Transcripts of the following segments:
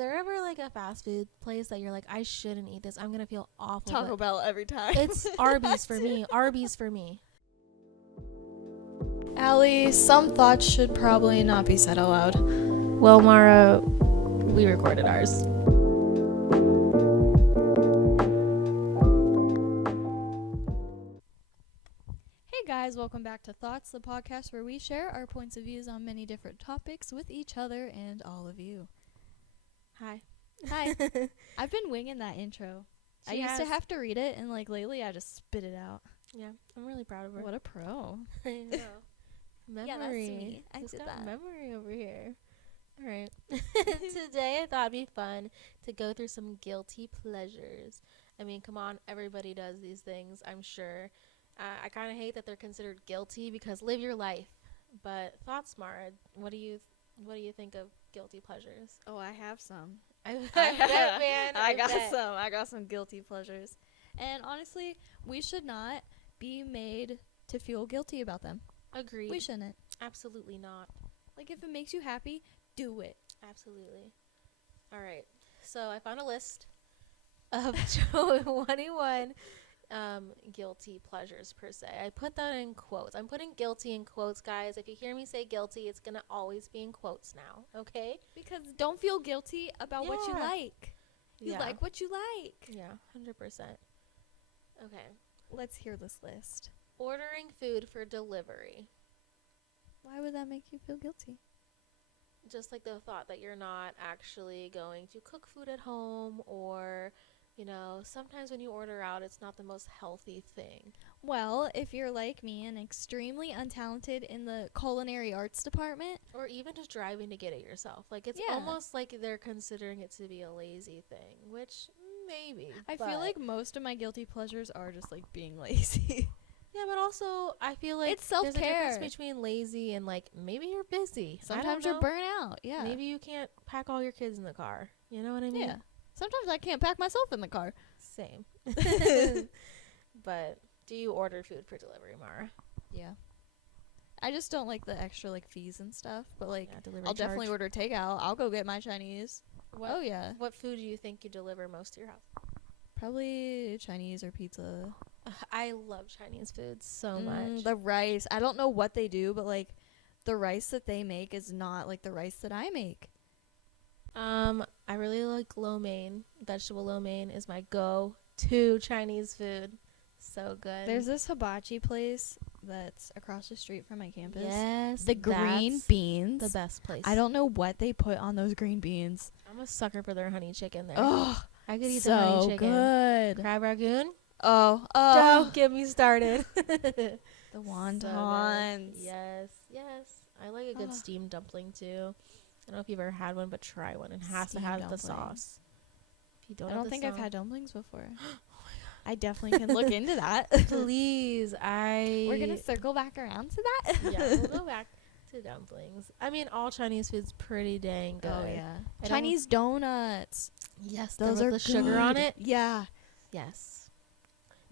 there ever like a fast food place that you're like, I shouldn't eat this, I'm gonna feel awful? Taco Bell every time. It's Arby's for me. Arby's for me. Allie, some thoughts should probably not be said out loud. Well, Mara, we recorded ours. Hey guys, welcome back to Thoughts, the podcast where we share our points of views on many different topics with each other and all of you. Hi. I've been winging that intro. I used to have to read it, and like lately I just spit it out. Yeah, I'm really proud of her. What a pro. I know. Memory. Yeah, that's me. I Who's did got that. memory over here. All right. Today I thought it'd be fun to go through some guilty pleasures. I mean, come on, everybody does these things, I'm sure. I kind of hate that they're considered guilty because live your life. But thoughts, Mara, what do you think of guilty pleasures? Oh, I have some. I bet, man. I got some guilty pleasures. And honestly, we should not be made to feel guilty about them. Agreed. We shouldn't. Absolutely not. Like, if it makes you happy, do it. Absolutely. All right. So I found a list of 21 guilty pleasures per se. I put that in quotes. I'm putting guilty in quotes, guys. If you hear me say guilty, it's going to always be in quotes now. Okay? Because don't feel guilty about what you like. You Yeah. like what you like. Yeah, 100%. Okay. Let's hear this list. Ordering food for delivery. Why would that make you feel guilty? Just like the thought that you're not actually going to cook food at home, or, you know, sometimes when you order out, it's not the most healthy thing. Well, if you're like me and extremely untalented in the culinary arts department. Or even just driving to get it yourself. Like, it's Yeah. almost like they're considering it to be a lazy thing, which maybe. I feel like most of my guilty pleasures are just like being lazy. Yeah, but also I feel like It's there's a self-care. difference between lazy and like maybe you're busy. Sometimes you're burnt out. Yeah. Maybe you can't pack all your kids in the car. You know what I mean? Yeah. Sometimes I can't pack myself in the car. Same. But do you order food for delivery, Mara? Yeah. I just don't like the extra like fees and stuff, but like Yeah, delivery I'll definitely charge. order takeout. I'll go get my Chinese. What, Oh yeah. What food do you think you deliver most to your house? Probably Chinese or pizza. I love Chinese food so much. The rice. I don't know what they do, but like the rice that they make is not like the rice that I make. I really like lo mein. Vegetable lo mein is my go-to Chinese food. So good. There's this hibachi place that's across the street from my campus. Yes, The green that's beans. the best place. I don't know what they put on those green beans. I'm a sucker for their honey chicken there. Oh, I could eat the honey so chicken. good. Crab ragoon? Oh, Don't get me started. the So wontons. good. Yes. I like a good Oh. steamed dumpling too. I don't know if you've ever had one, but try one. It has to Steamed have dumpling. the sauce. If you don't, I have don't the think I've sauce- had dumplings before. I definitely can look into that. Please, We're gonna circle back around to that. Yeah, we'll go back to dumplings. I mean, all Chinese food's pretty dang good. Oh yeah, I don't- Chinese donuts. Yes, Those with are the sugar on good. it. Yeah. Yes.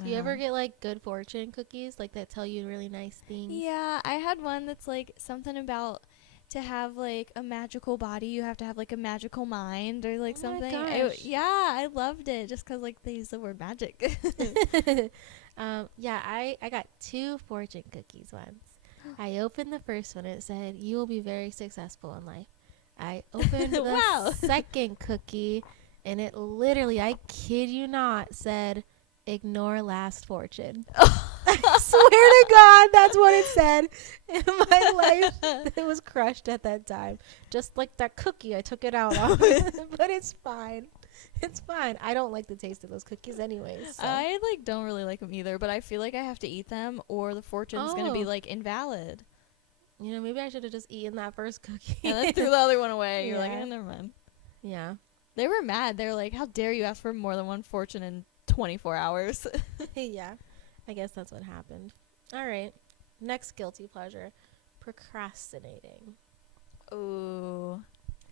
Do you ever get like good fortune cookies, like that tell you really nice things? Yeah, I had one that's like something about to have like a magical body, you have to have like a magical mind or like Oh my something. gosh. Yeah, I loved it just because like they use the word magic. Yeah, I got 2 fortune cookies once. I opened the first one. It said, "You will be very successful in life." I opened the Wow. second cookie, and it literally, I kid you not, said, "Ignore last fortune." I swear to God, that's what it said. In my life, it was crushed at that time. Just like that cookie, I took it out of it. But it's fine. It's fine. I don't like the taste of those cookies anyways. So. I like don't really like them either, but I feel like I have to eat them or the fortune's gonna be Oh. like invalid. You know, maybe I should have just eaten that first cookie. And then threw the other one away. You're like, Yeah. never mind. Yeah. They were mad. They were like, how dare you ask for more than one fortune in 24 hours? Yeah. I guess that's what happened. All right. Next guilty pleasure. Procrastinating. Ooh.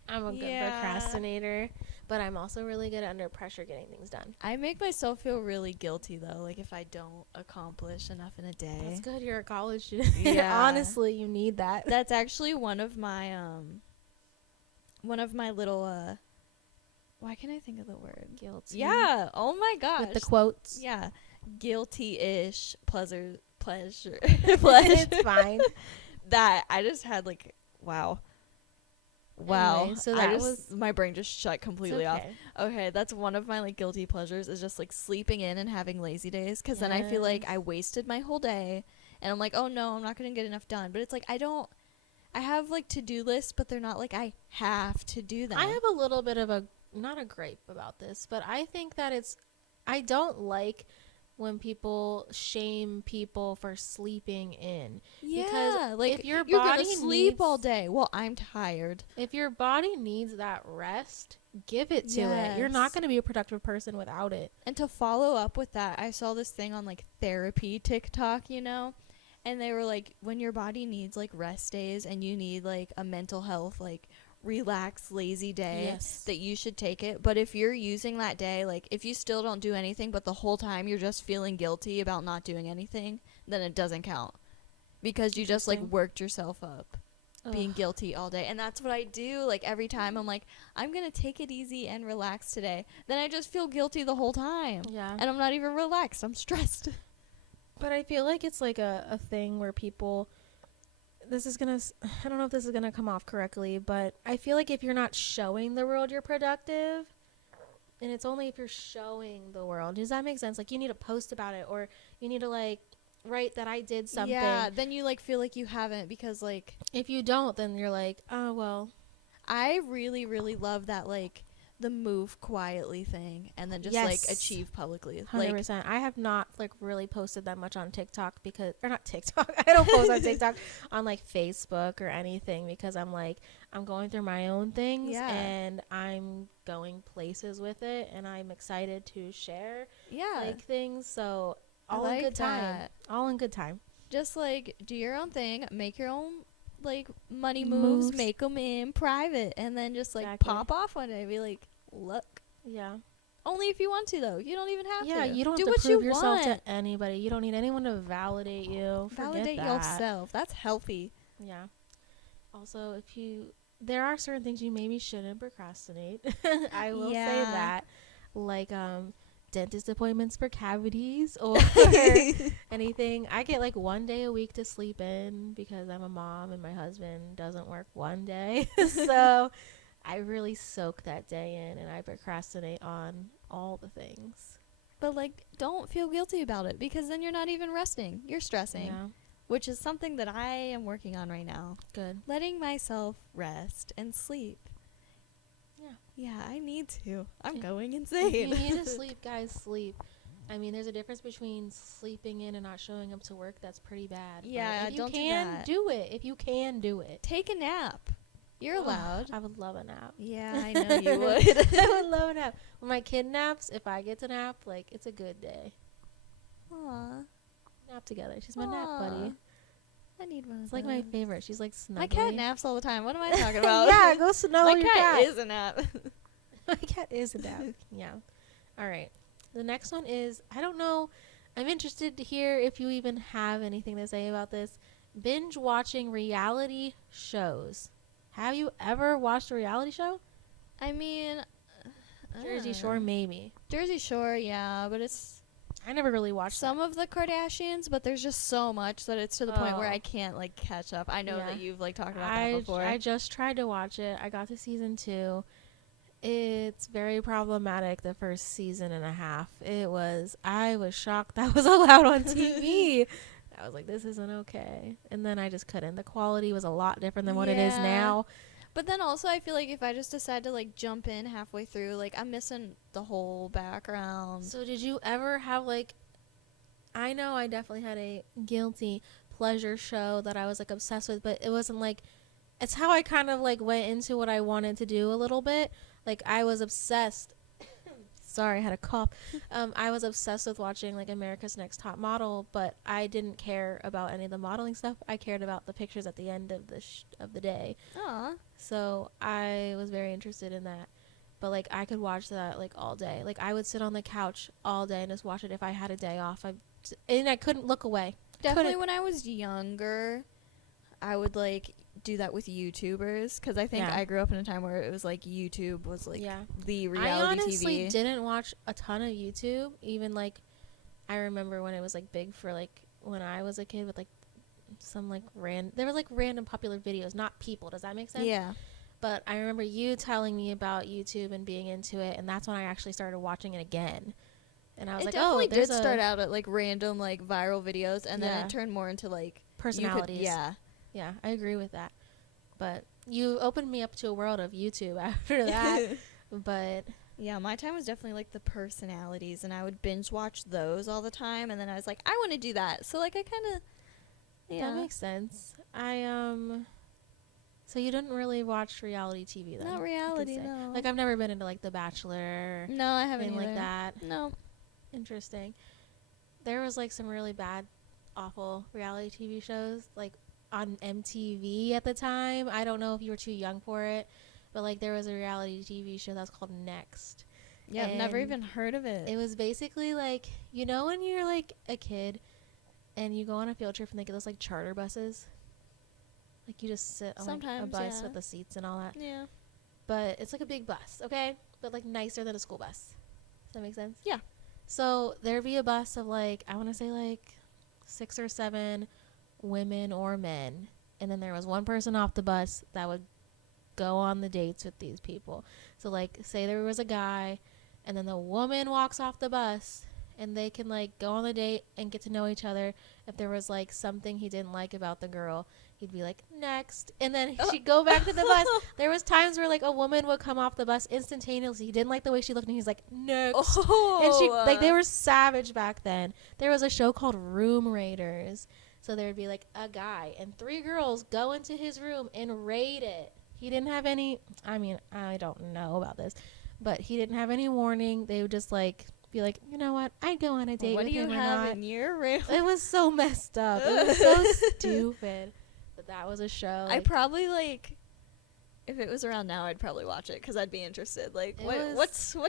I'm a good Yeah. procrastinator, but I'm also really good at under pressure getting things done. I make myself feel really guilty though, like if I don't accomplish enough in a day. That's good. You're a college student. Yeah. Honestly, you need that. That's actually one of my little Why can't I think of the word? Guilty. Yeah. Oh my gosh. With the quotes. Yeah. Guilty-ish pleasure. Pleasure. It's fine. That I just had like, wow. Wow. Anyway, so that was my brain just shut completely off. okay. Okay, that's one of my like guilty pleasures is just like sleeping in and having lazy days because then I feel like I wasted my whole day and I'm like, oh no, I'm not gonna get enough done. But it's like I have like to-do lists, but they're not like I have to do them. I have a little bit of not a gripe about this, but I think that I don't like when people shame people for sleeping in. Yeah, because like if your you're body gonna sleep needs, all day. Well, I'm tired. If your body needs that rest, give it to it. You're not Yes. going to be a productive person without it. And to follow up with that, I saw this thing on like therapy TikTok, and they were like, when your body needs like rest days and you need like a mental health, like relax, lazy day, Yes. that you should take it. But if you're using that day, like if you still don't do anything, but the whole time you're just feeling guilty about not doing anything, then it doesn't count because you just like worked yourself up. Being guilty all day. And that's what I do. Like every time I'm like, I'm gonna take it easy and relax today, then I just feel guilty the whole time. Yeah. And I'm not even relaxed, I'm stressed. But I feel like it's like a thing where people, I don't know if this is gonna come off correctly, but I feel like if you're not showing the world you're productive, and it's only if you're showing the world, does that make sense? Like you need to post about it, or you need to like write that I did something. Yeah, then you like feel like you haven't, because like if you don't, then you're like, oh well. I really, really love that like the move quietly thing and then just Yes. like achieve publicly. 100%. Like I have not like really posted that much on TikTok or not TikTok. I don't post on TikTok on like Facebook or anything because I'm going through my own things and I'm going places with it and I'm excited to share like things. So all in good time. All in good time. Just like do your own thing, make your own like money moves, make them in private, and then just like pop off one day and be like, look. Yeah. Only if you want to, though. You don't even have to. Yeah, you don't do have what to prove you yourself want. to anybody. You don't need anyone to validate you. Validate yourself. That's healthy. Yeah. Also, there are certain things you maybe shouldn't procrastinate. I will say that. Like, dentist appointments for cavities or anything. I get like 1 day a week to sleep in because I'm a mom and my husband doesn't work 1 day. So I really soak that day in and I procrastinate on all the things. But like, don't feel guilty about it because then you're not even resting. You're stressing. Yeah. Which is something that I am working on right now. Good. Letting myself rest and sleep. Yeah, I need to. I'm going insane. If you need to sleep, guys, sleep. I mean, there's a difference between sleeping in and not showing up to work. That's pretty bad. Yeah, don't do that. If you can do it. If you can do it. Take a nap. You're allowed. I would love a nap. Yeah, I know you would. I would love a nap. When my kid naps, if I get to nap, like, it's a good day. Aww. Nap together. She's my nap buddy. I need one. It's like my favorite. She's like snuggly. My cat naps all the time. What am I talking about? Yeah, go snuggle your cat. My cat is a nap. My cat is a nap. Yeah. All right. The next one is, I don't know. I'm interested to hear if you even have anything to say about this. Binge watching reality shows. Have you ever watched a reality show? I mean, Jersey Shore, maybe. Jersey Shore, yeah, but I never really watched some of the Kardashians, but there's just so much that it's to the point where I can't like catch up. I know that you've like talked about that before. I just tried to watch it. I got to season 2. It's very problematic the first season and a half. I was shocked that was allowed on TV. I was like, this isn't okay. And then I just couldn't. The quality was a lot different than what it is now. But then also I feel like if I just decide to like jump in halfway through, like I'm missing the whole background. So did you ever have like, I know I definitely had a guilty pleasure show that I was like obsessed with, but it wasn't like, it's how I kind of like went into what I wanted to do a little bit. Like I was obsessed. Sorry, I had a cough. I was obsessed with watching like America's Next Top Model, but I didn't care about any of the modeling stuff. I cared about the pictures at the end of the day. Aww. So I was very interested in that. But like I could watch that like all day. Like I would sit on the couch all day and just watch it if I had a day off. And I couldn't look away. Definitely when I was younger, I would like do that with YouTubers, because I think Yeah. I grew up in a time where it was like YouTube was like Yeah. the I reality honestly TV. didn't watch a ton of YouTube. Even like, I remember when it was like big for like when I was a kid with like some like there was like random popular videos, not people. Does that make sense? Yeah. But I remember you telling me about YouTube and being into it, and that's when I actually started watching it again. And I was It like, definitely oh, there's did start out at like random like viral videos, and then Yeah. it turned more into like personalities. Yeah. Yeah, I agree with that. But you opened me up to a world of YouTube after that. But yeah, my time was definitely like the personalities, and I would binge watch those all the time, and then I was like, I want to do that. So like I kind of that makes sense. So you didn't really watch reality TV then? Not reality, no. Like I've never been into like The Bachelor. No, I haven't anything either. like that. No. Interesting. There was like some really bad, awful reality TV shows like on MTV at the time. I don't know if you were too young for it, but like there was a reality TV show that's called Next. Yeah, I've never And even heard of it. It was basically like, you know when you're like a kid and you go on a field trip and they get those like charter buses? Like you just sit on like, a Sometimes, bus yeah. with the seats and all that. Yeah. But it's like a big bus, okay? But like nicer than a school bus. Does that make sense? Yeah. So there'd be a bus of like, I want to say like 6 or 7 women or men. And then there was one person off the bus that would go on the dates with these people. So like say there was a guy and then the woman walks off the bus and they can like go on the date and get to know each other. If there was like something he didn't like about the girl, he'd be like, next. And then she'd go back to the bus. There was times where like a woman would come off the bus instantaneously. He didn't like the way she looked and he's like, next. And she like they were savage back then. There was a show called Room Raiders. So there'd be like a guy and 3 girls go into his room and raid it. He didn't have any, I mean, I don't know about this, but he didn't have any warning. They would just like be like, you know what? I'd go on a date with him or not. What do you have in your room? It was so messed up. It was so stupid. But that was a show. I probably like, if it was around now, I'd probably watch it because I'd be interested. Like, what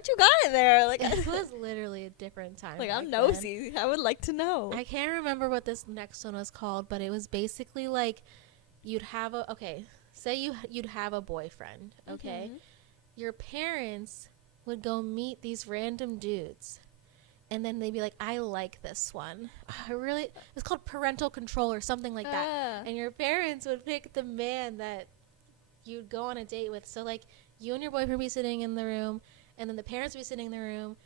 you got in there? Like, it was literally a different time. Like, I'm nosy. I would like to know. I can't remember what this next one was called, but it was basically like you'd have say you'd have a boyfriend, okay? Mhm. Your parents would go meet these random dudes. And then they'd be like, I like this one. It's called parental control or something like that. And your parents would pick the man that you'd go on a date with. So, like, you and your boyfriend would be sitting in the room, and then the parents would be sitting in the room,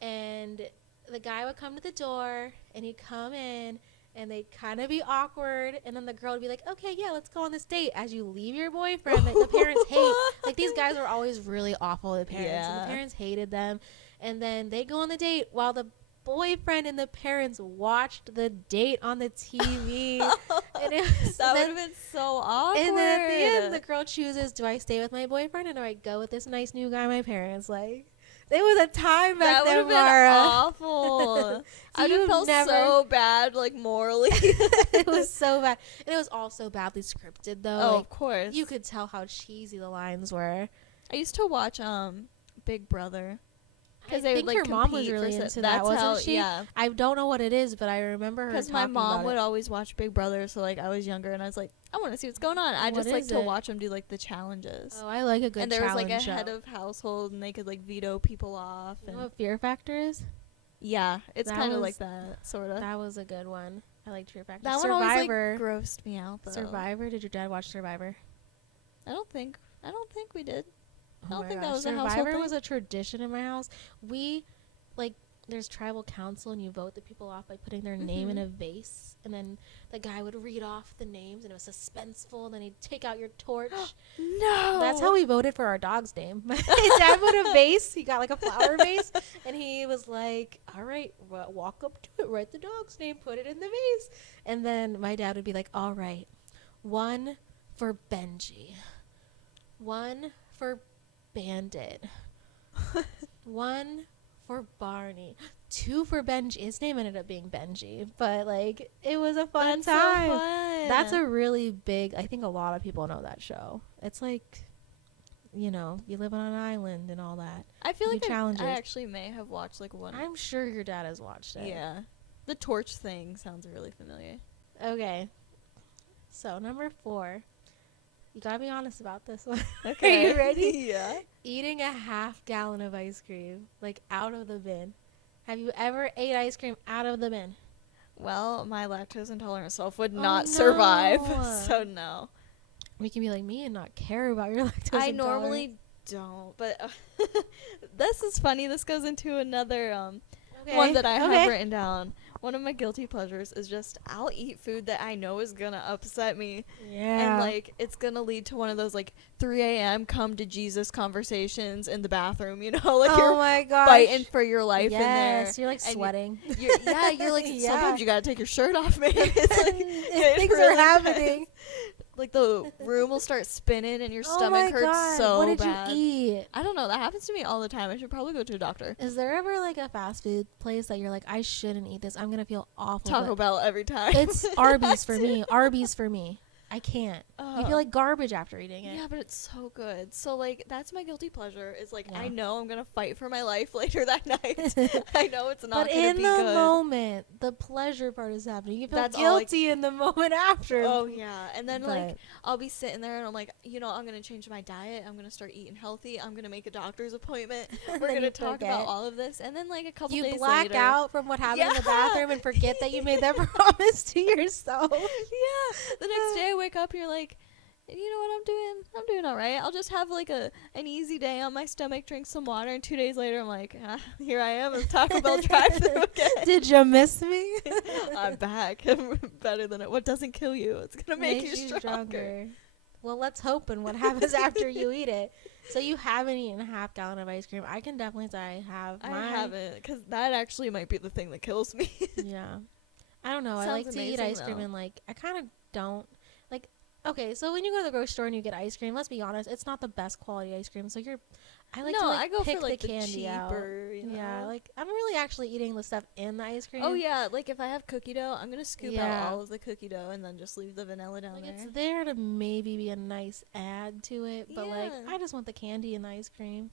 and the guy would come to the door, and he'd come in, and they'd kind of be awkward, and then the girl would be like, okay, yeah, let's go on this date. As you leave your boyfriend, the parents hate. Like, these guys were always really awful, the parents. And the parents hated them. And then they go on the date while the boyfriend and the parents watched the date on the TV. And that would have been so awkward. And then at the end, the girl chooses, do I stay with my boyfriend or do I go with this nice new guy my parents like? There was a time back then, Mara. That would have been awful. I would have felt so bad, like, morally. It was so bad. And it was also badly scripted, though. Oh, like, of course. You could tell how cheesy the lines were. I used to watch Big Brother. I think your mom was really into that, wasn't she? Yeah. I don't know what it is, but I remember her because talking my mom about would it. always watch Big Brother, so like I was younger and I was like, I want to see what's going on. I just like to watch them do like the challenges. Oh, I like a good challenge. And there was like a head of household, and they could like veto people off. You know what Fear Factor is? Yeah, it's kind of like that, sort of. That was a good one. I liked Fear Factor. That Survivor one always like grossed me out though. Survivor. Did your dad watch Survivor? I don't think we did. Oh I don't think gosh. that was a household Survivor thing. was a tradition in my house. We like there's tribal council and you vote the people off by putting their name in a vase, and then the guy would read off the names and it was suspenseful, and then he'd take out your torch. No, that's how we voted for our dog's name. My dad put a vase, he got like a flower vase, and he was like, all right, walk up to it, write the dog's name, put it in the vase. And then my dad would be like, all right, 1 for Benji, 1 for Bandit, 1 for Barney, 2 for Benji. His name ended up being Benji, but like it was a fun time. So fun. That's a really big, I think a lot of people know that show. It's like, you know, you live on an island and all that. I feel like challenges. I actually may have watched like one. I'm sure your dad has watched it. Yeah. The torch thing sounds really familiar. Okay. So number 4, You gotta be honest about this one. Okay. Are you ready? Yeah. Eating a half gallon of ice cream, like out of the bin. Have you ever ate ice cream out of the bin? Well, my lactose intolerant self would Oh, not survive, no. so no. We can be like me and not care about your lactose I intolerance. normally don't, but this is funny. This goes into another Okay. one that I have written down. One of my guilty pleasures is just I'll eat food that I know is gonna upset me. Yeah. And like it's gonna lead to one of those like 3 a.m. come to Jesus conversations in the bathroom, you know, like oh you're my gosh. fighting for your life in there. Yes, you're like And sweating. you're like Yeah. sometimes you gotta take your shirt off, man. It's like Things are happening. Like the room will start spinning and your Oh stomach my hurts God. so What did bad. you eat? I don't know. That happens to me all the time. I should probably go to a doctor. Is there ever like a fast food place that you're like, I shouldn't eat this. I'm gonna feel awful. Taco Bell every time. It's Arby's for me. Arby's for me. I can't. You Uh, feel like garbage after eating it. Yeah, but it's so good. So like that's my guilty pleasure. Is like Yeah. I know I'm gonna fight for my life later that night. I know it's not But gonna in be the good. moment, the pleasure part is happening. You feel That's all I- guilty in the moment after. Oh yeah, and then like But- I'll be sitting there and I'm like, you know, I'm gonna change my diet. I'm gonna start eating healthy. I'm gonna make a doctor's appointment. We're Then gonna you talk forget. about all of this, and then like a couple You days black later, out from what happened in the Yeah. bathroom and forget that you made that promise to yourself. Yeah. The next day I wake up and you're like, you know what I'm doing? I'm doing all right. I'll just have like an easy day on my stomach, drink some water, and 2 days later I'm like, here I am at the Taco Bell drive-thru again. Did you miss me? I'm back. Better than it. What doesn't kill you? It's gonna make you Makes stronger. Well, let's hope and what happens after you eat it. So you haven't eaten a half gallon of ice cream. I can definitely say I have. I Mine- haven't, because that actually might be the thing that kills me. Yeah. I don't know. I Sounds like to eat amazing, ice cream though. and like I kind of don't like. Okay, so when you go to the grocery store and you get ice cream, let's be honest, it's not the best quality ice cream. So I like to like I go pick for like the the candy out. cheaper. You know? Yeah, like I'm really actually eating the stuff in the ice cream. Oh yeah, like if I have cookie dough, I'm gonna scoop Yeah. out all of the cookie dough and then just leave the vanilla down Like there. it's there to maybe be a nice add to it, but like Yeah. I just want the candy and the ice cream.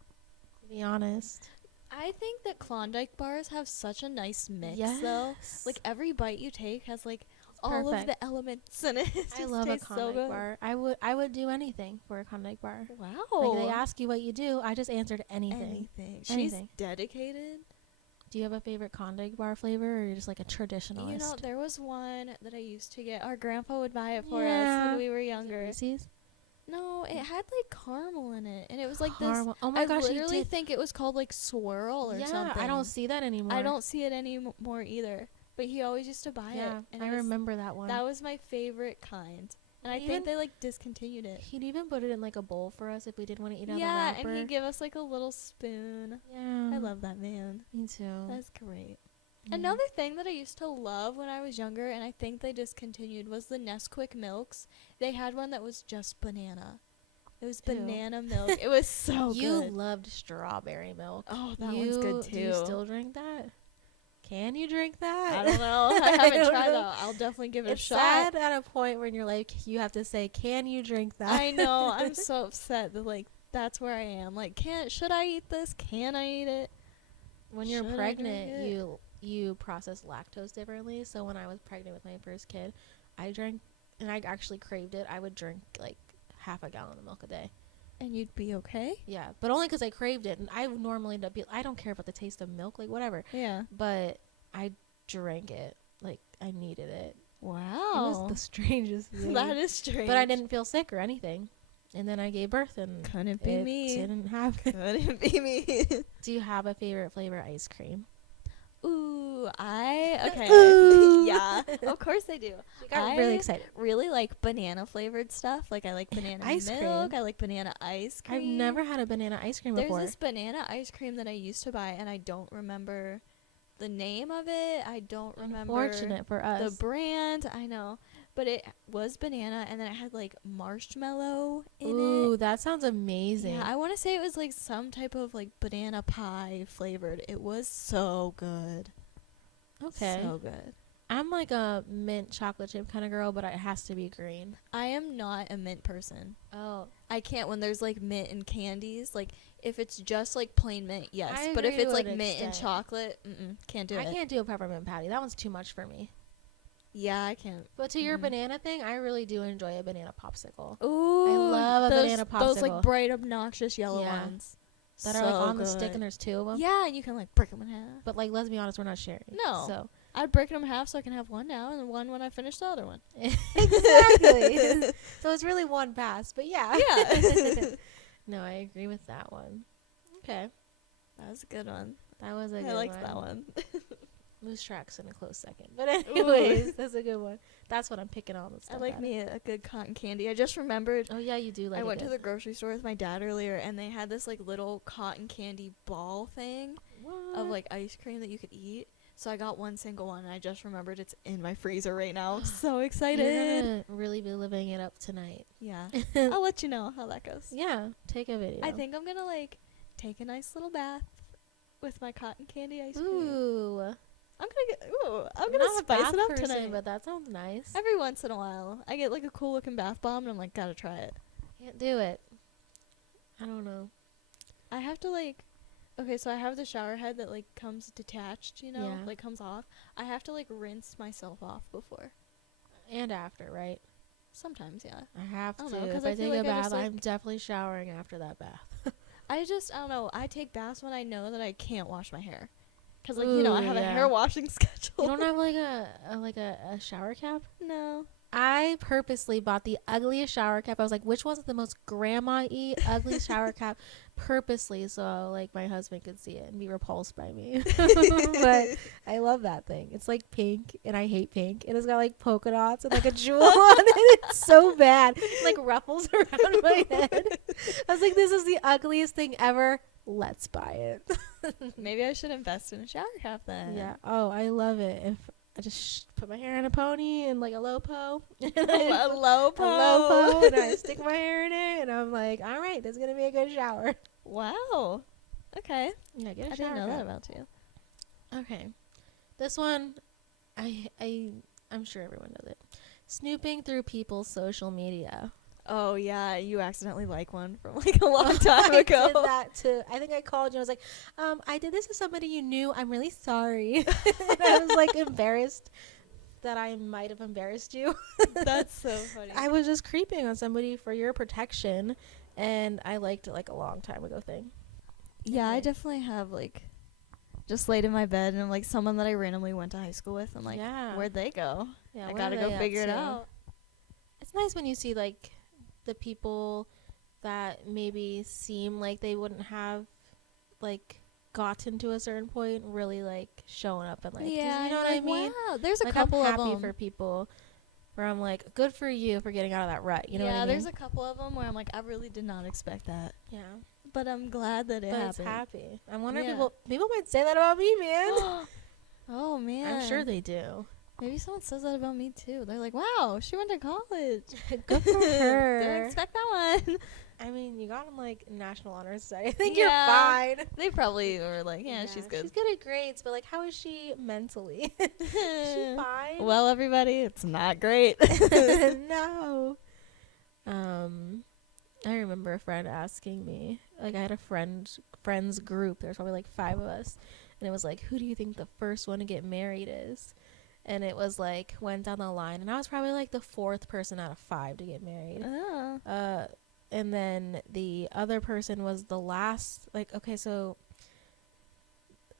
To be honest. I think that Klondike bars have such a nice mix, Yes. though. Like every bite you take has like all perfect. of the elements in it. It I just love a tastes so Klondike good. bar. I would do anything for a Klondike bar. Wow. Like they ask you what you do, I just answered anything. She's Anything. dedicated. Do you have a favorite Klondike bar flavor, or you're just like a traditionalist? You know, there was one that I used to get. Our grandpa would buy it for us Yeah. when we were younger. Reese's? No, it had like caramel in it, and it was like Caramel. this. Oh my I gosh, you literally did. think it was called like swirl or Yeah, something. I don't see that anymore. I don't see it anymore either. But he always used to buy Yeah, it. And I it was- remember that one. That was my favorite kind. And I Even- think they like discontinued it. He'd even put it in like a bowl for us if we didn't want to eat out Yeah, of the wrapper. and he'd give us like a little spoon. Yeah, I love that man. Me too. That's great. Yeah. Another thing that I used to love when I was younger, and I think they discontinued, was the Nesquik milks. They had one that was just banana. It was Ew. banana milk. It was so You good. loved strawberry milk. Oh, that one's good too. Do you still drink that? Can you drink that? I don't know. I I haven't don't tried know. that. I'll definitely give it It's a shot. sad at a point when you're like, you have to say, "Can you drink that?" I know. I'm so upset that like that's where I am. Like, should I eat this? Can I eat it? When you're Should I drink pregnant, it? you process lactose differently. So when I was pregnant with my first kid, I drank, and I actually craved it. I would drink like half a gallon of milk a day. And you'd be okay? Yeah, but only because I craved it. And I would normally end up I don't care about the taste of milk, like whatever. Yeah. But I drank it like I needed it. Wow. It was the strangest thing. That is strange. But I didn't feel sick or anything. And then I gave birth, and Couldn't be it me. didn't happen. Couldn't be me. Do you have a favorite flavor ice cream? Ooh, okay. Ooh. Yeah, of course I do. You got I really excited. really like banana flavored stuff. Like I like banana Ice milk. cream. I like banana ice cream. I've never had a banana ice cream There's before. this banana ice cream that I used to buy, and I don't remember the name of it. I don't remember Unfortunate for us. the brand. I know, but it was banana, and then it had like marshmallow in Ooh, it. that sounds amazing. Yeah, I want to say it was like some type of like banana pie flavored. It was so good. Okay. So good. I'm like a mint chocolate chip kind of girl, but it has to be green. I am not a mint person. Oh. I can't when there's like mint and candies. Like if it's just like plain mint, yes. I But if agree it's to like an mint and extent. chocolate, can't do I it. can't do a peppermint patty. That one's too much for me. Yeah, I can't. But to your banana thing, I really do enjoy a banana popsicle. Ooh, I love a banana popsicle. Those like bright, obnoxious yellow ones that are like on the stick, and there's 2 of them. Yeah, and you can like break them in half. But like, let's be honest, we're not sharing. No. So I'd break them in half so I can have one now and one when I finish the other one. Exactly. So it's really one pass, but yeah. Yeah. No, I agree with that one. Okay. That was a good one. That was a good one. I liked that one. Moose Track's in a close second. But anyways, that's a good one. That's what I'm picking on. The stuff I like me a good cotton candy. I just remembered. Oh, yeah, you do like I it went to good. the grocery store with my dad earlier, and they had this like little cotton candy ball thing of like ice cream that you could eat. So I got one single one, and I just remembered it's in my freezer right now. I'm so excited. You're gonna really be living it up tonight. Yeah. I'll let you know how that goes. Yeah, take a video. I think I'm gonna like take a nice little bath with my cotton candy ice cream. Ooh. I'm gonna spice it up tonight. But that sounds nice. Every once in a while, I get like a cool looking bath bomb, and I'm like, gotta try it. Can't do it. I don't know. I have to like, okay, so I have the shower head that like comes detached, you know, Yeah. like comes off. I have to like rinse myself off before. And after, right? Sometimes, yeah. I have I to. don't know, 'cause If I I feel take a like I bath, just, like- I'm definitely showering after that bath. I don't know. I take baths when I know that I can't wash my hair. Because, like, you know, I Ooh, have a yeah. hair washing schedule. You don't have like a shower cap? No. I purposely bought the ugliest shower cap. I was like, which one's the most grandma-y ugly shower cap? Purposely, so like my husband could see it and be repulsed by me. But I love that thing. It's like pink, and I hate pink. And it's got like polka dots and like a jewel on it. It's so bad. It, like ruffles around my head. I was like, this is the ugliest thing ever. Let's buy it. Maybe I should invest in a shower cap then. Yeah. Oh, I love it. If I just put my hair in a pony and like a low po. A low po. A low po, and I stick my hair in it, and I'm like, all right, this is gonna be a good shower. Wow. Okay. Yeah, get a I shower didn't know that cap. about you. Okay, this one, I'm sure everyone knows it. Snooping through people's social media. Oh, yeah. You accidentally like one from like a long time ago. I did that too. I think I called you. I was like, I did this to somebody you knew. I'm really sorry. And I was like embarrassed that I might have embarrassed you. That's so funny. I was just creeping on somebody for your protection, and I liked it like a long time ago thing. Yeah, I Okay. definitely have like just laid in my bed and I'm like someone that I randomly went to high school with. I'm like, Yeah. where'd they go? Yeah, I what gotta are go they up figure it to? out. It's nice when you see like the people that maybe seem like they wouldn't have like gotten to a certain point really like showing up and like 'cause you know what I mean? Wow, there's a Like, couple I'm of happy them. for people where I'm like, good for you for getting out of that rut. You know what I mean? there's a couple of them where I'm like, I really did not expect that, yeah, but I'm glad that it but happened. it's happy. I wonder Yeah. if people might say that about me, man. Oh man, I'm sure they do. Maybe someone says that about me too. They're like, wow, she went to college. Good for her. Didn't expect that one. I mean, you got in like National Honor Society. I think Yeah. you're fine. They probably were like, yeah, she's good. She's good at grades, but like, how is she mentally? Is she fine? Well, everybody, it's not great. No. I remember a friend asking me, like, I had a friends group. There's probably like 5 of us, and it was like, who do you think the first one to get married is? And it was like went down the line, and I was probably like the 4th person out of 5 to get married. Oh. And then the other person was the last, like, okay, so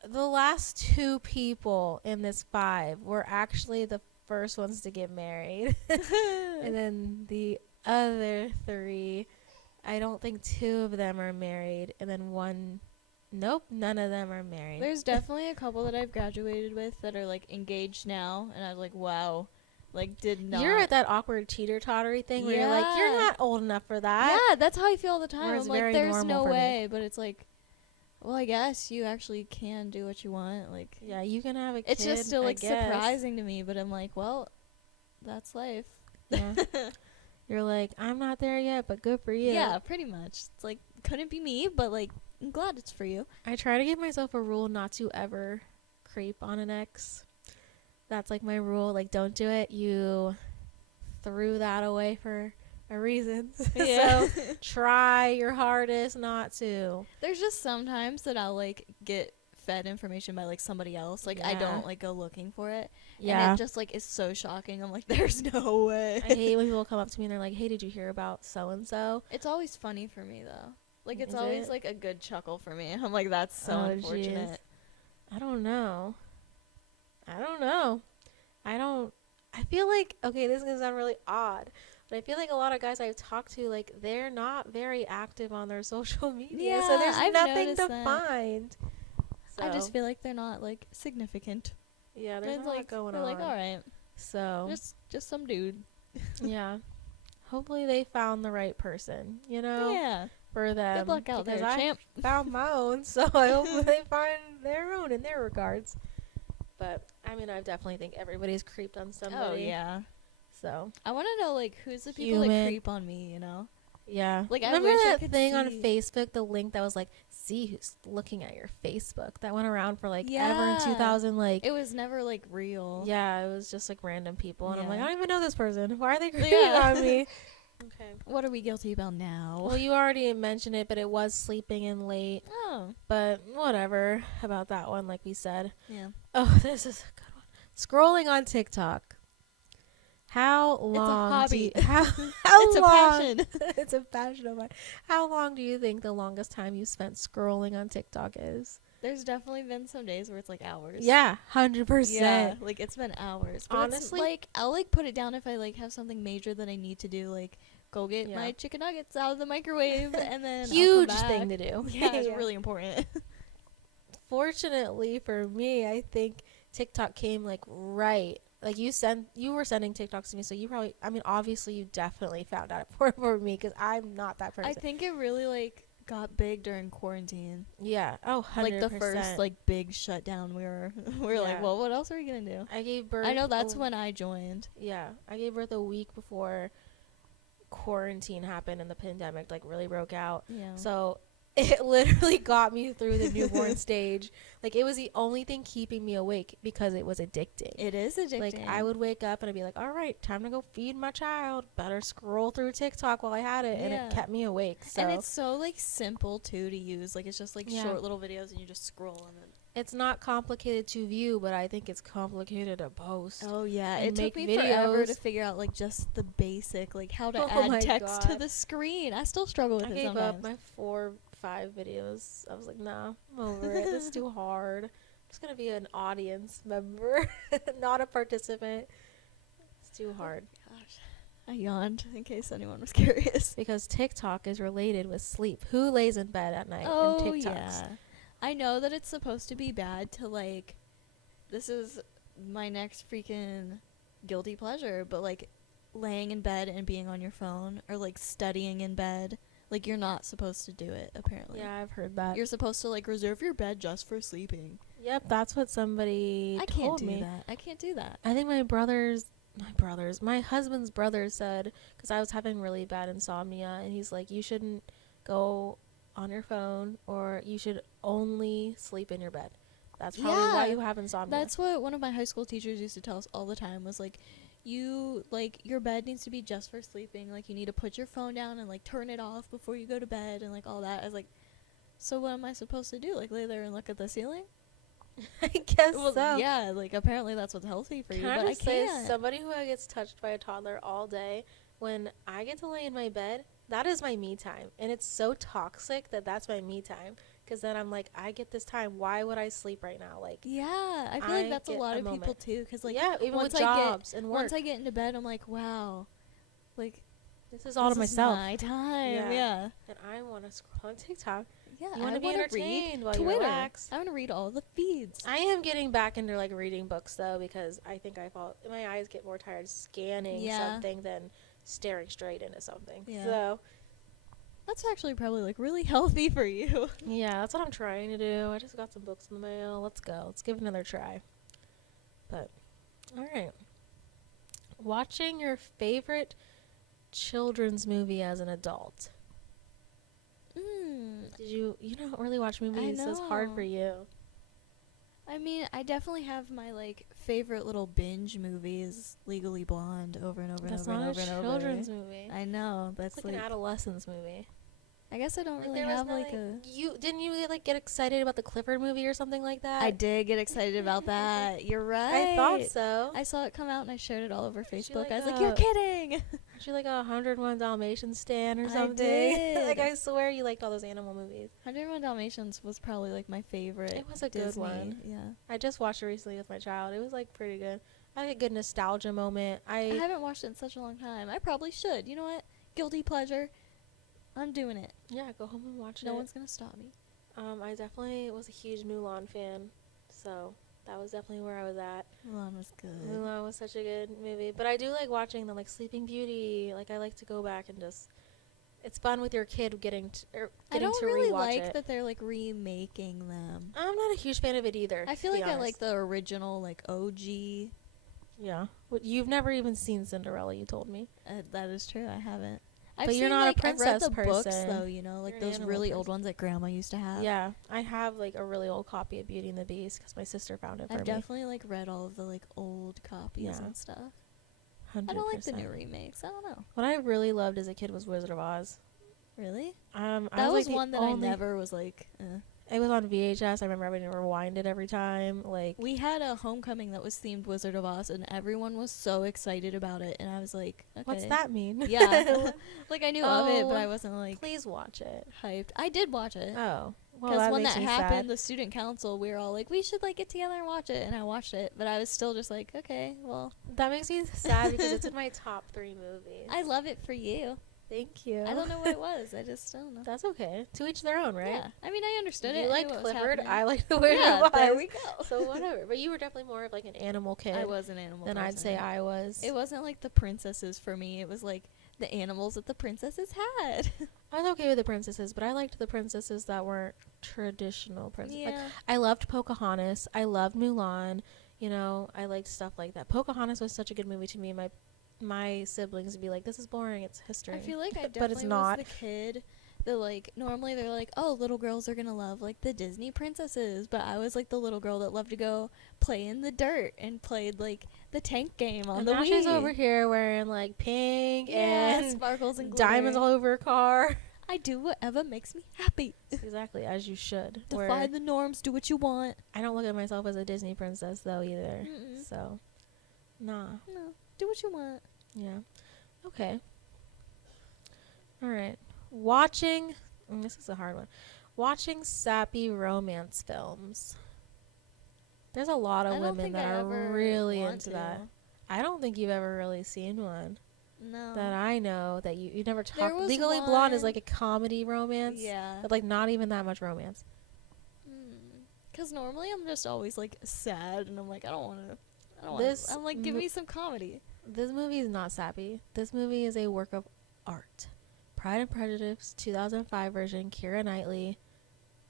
the last 2 people in this 5 were actually the first ones to get married. And then the other 3, I don't think 2 of them are married. And then 1, nope, none of them are married. There's definitely a couple that I've graduated with that are like engaged now, and I was like, wow, like did not. You're at that awkward teeter-tottery thing where you're like, you're Yeah. not old enough for that. Yeah, that's how I feel all the time. Where it's I'm like, very there's normal no for me. way, but it's like, well, I guess you actually can do what you want. Like, Yeah, you can have a kid. it's just still I like guess. surprising to me, but I'm like, well, that's life. Yeah. You're like, I'm not there yet, but good for you. Yeah, pretty much. It's like couldn't be me, but like I'm glad it's for you. I try to give myself a rule not to ever creep on an ex. That's like my rule. Like, don't do it. You threw that away for a reason. So try your hardest not to. There's just sometimes that I'll like get fed information by like somebody else. Like I Yeah. don't like go looking for it. Yeah. And it just like is so shocking. I'm like, there's no way. I hate when people come up to me and they're like, hey, did you hear about so and so? It's always funny for me though. Like it's Is always it? like a good chuckle for me. I'm like, that's so Oh, unfortunate. jeez. I don't know. I feel like, okay, this is gonna sound really odd, but I feel like a lot of guys I've talked to, like, they're not very active on their social media, so Yeah, there's I've nothing noticed to that. find. So, I just feel like they're not like significant. yeah, there's It's not a lot like going they're on. like, all right, So, just some dude. yeah. Hopefully they found the right person, you know, Yeah. for them. Good luck out because there, I champ. found my own, so I hope they find their own in their regards. But, I mean, I definitely think everybody's creeped on somebody. Oh yeah. So, I want to know like who's the people that Human. creep on me, you know? yeah. Like, I Remember wish I that could thing on see- Facebook, the link that was like, see who's looking at your Facebook? That went around for like ever Yeah. in 2000, like, It was never like real. yeah, it was just like random people. And I'm like, Yeah. I don't even know this person. Why are they creeping Yeah. on me? Okay. What are we guilty about now? Well, you already mentioned it, but it was sleeping in late. Oh. But whatever about that one, like we said. Yeah. Oh, this is a good one. Scrolling on TikTok. How long hobby. do you, how It's a long, passion. it's a passion of mine. How long do you think the longest time you spent scrolling on TikTok is? There's definitely been some days where it's like hours. Yeah, 100%. Yeah, like it's been hours. But Honestly? it's, like I'll like put it down if I like have something major that I need to do, like go get Yeah. my chicken nuggets out of the microwave and then Huge I'll come thing back. to do. Yeah, it's really important. Fortunately for me, I think TikTok came like right. Like you were sending TikToks to me, so you probably, I mean, obviously you definitely found out for me because I'm not that person. I think it really like got big during quarantine. Yeah. Oh, 100%. Like the first like big shutdown, we were Yeah. like, well, what else are we gonna do? I gave birth. I know that's when I joined. Yeah, I gave birth a week before quarantine happened and the pandemic like really broke out. Yeah. So it literally got me through the newborn stage. Like it was the only thing keeping me awake because it was addicting. It is addicting. Like I would wake up and I'd be like, all right, time to go feed my child. Better scroll through TikTok while I had it. And Yeah. it kept me awake. So and it's so like simple too to use. Like it's just like Yeah. short little videos and you just scroll and then. it's not complicated to view, but I think it's complicated to post. Oh yeah, and it took make me forever to videos. figure out like just the basic, like how to Oh my add text to God. the screen. I still struggle with I it gave sometimes. up my 4-5 videos. I was like, nah, I'm over it. This is too hard. I'm just gonna be an audience member, not a participant. It's too hard. Gosh, I yawned in case anyone was curious. Because TikTok is related with sleep. Who lays in bed at night Oh and TikToks? yeah, I know that it's supposed to be bad to like. This is my next freaking guilty pleasure, but like laying in bed and being on your phone or like studying in bed, like you're not supposed to do it apparently. Yeah, I've heard that. You're supposed to like reserve your bed just for sleeping. Yep, that's what somebody I can't told do me. that. I can't do that. I think my husband's brother said, because I was having really bad insomnia, and he's like, you shouldn't go on your phone, or you should only sleep in your bed. That's probably why Yeah, you have insomnia. That's what one of my high school teachers used to tell us all the time was like, you like your bed needs to be just for sleeping. Like you need to put your phone down and like turn it off before you go to bed and like all that. I was like, so what am I supposed to do? Like lay there and look at the ceiling? I guess Well, so. yeah, like apparently that's what's healthy for Can you, I but just I say, can't. somebody who gets touched by a toddler all day, when I get to lay in my bed, that is my me time. And it's so toxic that that's my me time. Because then I'm like, I get this time. Why would I sleep right now? Like, Yeah, I feel I like that's a get lot a of people moment. too. Because like yeah, even once with I get- jobs and work. once I get into bed, I'm like, wow, like This is all to this is myself. my time. Yeah. Yeah. And I want to scroll on TikTok. Yeah, You want I to be wanna entertained read while you Twitter. relax. I want to read all the feeds. I am getting back into like reading books though, because I think my eyes get more tired scanning Yeah. something than staring straight into something. Yeah. So That's actually probably like really healthy for you. yeah, that's what I'm trying to do. I just got some books in the mail. Let's go. Let's give it another try. But all right. Watching your favorite children's movie as an adult. Did you don't really watch movies, so it's hard for know. you. I mean, I definitely have my like favorite little binge movies, Legally Blonde, over and over That's and over not and over a and over. children's movie. I know It's that's like an adolescence movie. I guess I don't really there was have no, like a. You didn't you like get excited about the Clifford movie or something like that? I did get excited about that. You're right. I thought so. I saw it come out and I shared it all over Facebook. like I was like, "You're kidding!" Aren't you like a 101 Dalmatians stan or I something? did. Like I swear you liked all those animal movies. 101 Dalmatians was probably like my favorite. It was a Disney. good one. Yeah. I just watched it recently with my child. It was like pretty good. I had a good nostalgia moment. I haven't watched it in such a long time. I probably should. You know what? Guilty pleasure. I'm doing it. Yeah, go home and watch it. No one's gonna stop me. I definitely was a huge Mulan fan, so that was definitely where I was at. Mulan was good. Mulan was such a good movie, but I do like watching them, like Sleeping Beauty. Like I like to go back and just. It's fun with your kid getting to I don't to really rewatch like it. that they're like remaking them. I'm not a huge fan of it either. I feel to be like I like honest. the original, like OG. Yeah, you've never even seen Cinderella. You told me. That is true. I haven't. But I've you're seen, not a like, I've read princess the books person. though, you know, like You're an those animal really old person. ones that Grandma used to have. Yeah, I have like a really old copy of Beauty and the Beast because my sister found it for I've me. definitely like read all of the like old copies Yeah. and stuff. 100%. I don't like the new remakes. I don't know. What I really loved as a kid was Wizard of Oz. Really? I That was like, one that I never was like. It was on VHS. I remember having to rewind it every time. Like We had a homecoming that was themed Wizard of Oz, and everyone was so excited about it, and I was like, okay. what's that mean? Yeah. Like I knew of it, but Oh, I wasn't like Please watch it. hyped. I did watch it. Oh, well, Because that when makes that me happened, sad. the student council, we were all like, we should like get together and watch it, and I watched it, but I was still just like, okay, well, That makes me sad because it's in my top 3 movies. I love it for you. Thank you. I don't know what it was. I just don't know. That's okay. To each their own, right? Yeah, I mean, I understood it. You I liked knew what was Clifford. happening. I liked the Wizard Yeah, of Oz. there we go. So whatever. But you were definitely more of like an animal kid I was an animal. than I'd person. say I was. It wasn't like the princesses for me. It was like the animals that the princesses had. I was okay with the princesses, but I liked the princesses that weren't traditional princesses. Yeah. Like, I loved Pocahontas. I loved Mulan. You know, I liked stuff like that. Pocahontas was such a good movie to me. My siblings would be like, "This is boring. It's history." I feel like I definitely but it's not. was the kid that like normally they're like, oh, little girls are gonna love like the Disney princesses, but I was like the little girl that loved to go play in the dirt and played like the tank game on And the now Wii. she's over here wearing like pink and sparkles and glitter. diamonds all over her car. I do whatever makes me happy. Exactly, as you should. Defy Where the norms. Do what you want. I don't look at myself as a Disney princess though either. Mm-mm. So, nah. No, do what you want. Yeah. Okay. All right. Watching. This is a hard one. Watching sappy romance films. There's a lot I of don't women think that I are ever really want into to. that. I don't think you've ever really seen one No. that I know that you never There talked. was Legally Blonde is one- like a comedy romance. Yeah. But like not even that much romance. Because normally I'm just always like sad, and I'm like, I don't want to. This I'm like, give me some comedy. This movie is not sappy. This movie is a work of art. Pride and Prejudice, 2005 version, Keira Knightley.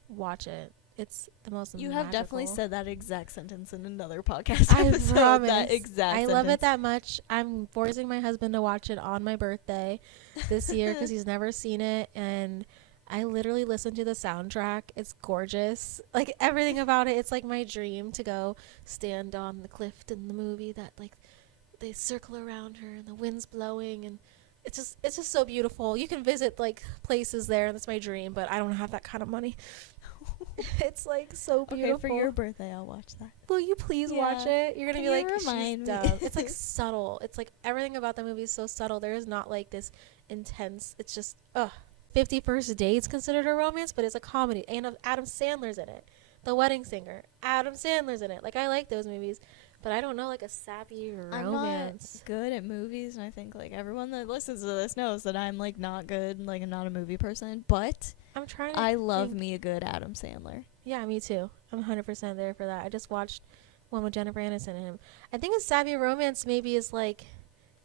Watch it. It's the most You have definitely magical- said that exact sentence in another podcast I episode. promise. That exact I love it sentence. that much. I'm forcing my husband to watch it on my birthday this year because he's never seen it, and I literally listened to the soundtrack. It's gorgeous. Like everything about it. It's like my dream to go stand on the cliff in the movie that like they circle around her and the wind's blowing, and it's just so beautiful. You can visit like places there, and that's my dream, but I don't have that kind of money. It's like so beautiful. Okay, for your birthday, I'll watch that. Will you please watch Yeah. it? You're gonna Can be you like, remind she's me? dumb. It's like subtle. It's like everything about the movie is so subtle. There is not like this intense. It's just 50 First Dates considered a romance, but it's a comedy. And Adam Sandler's in it. The Wedding Singer. Adam Sandler's in it. Like I like those movies, but I don't know like a sappy romance. I'm not good at movies, and I think like everyone that listens to this knows that I'm like not good. Like I'm not a movie person, but I'm trying to I love think. me a good Adam Sandler. Yeah, me too. I'm 100% there for that. I just watched one with Jennifer Aniston and him. I think a sappy romance maybe is like,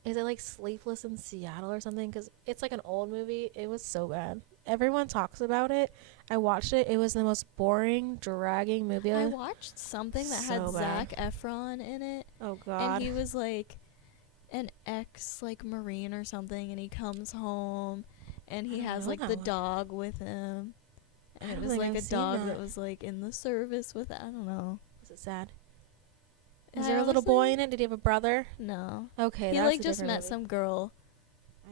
is it like Sleepless in Seattle or something? Because it's like an old movie. It was so bad. Everyone talks about it. I watched it. It was the most boring, dragging movie. I watched something that had So bad. Zac Efron in it, Oh God. and he was like an ex like Marine or something, and he comes home, and he I don't has know like that the one. dog with him, and I it don't was think like I've a seen dog that. that was like in the service with I don't know. Is it sad? Is I there a little boy honestly- in it? Did he have a brother? No, Okay, he that's like a just different met movie. some girl.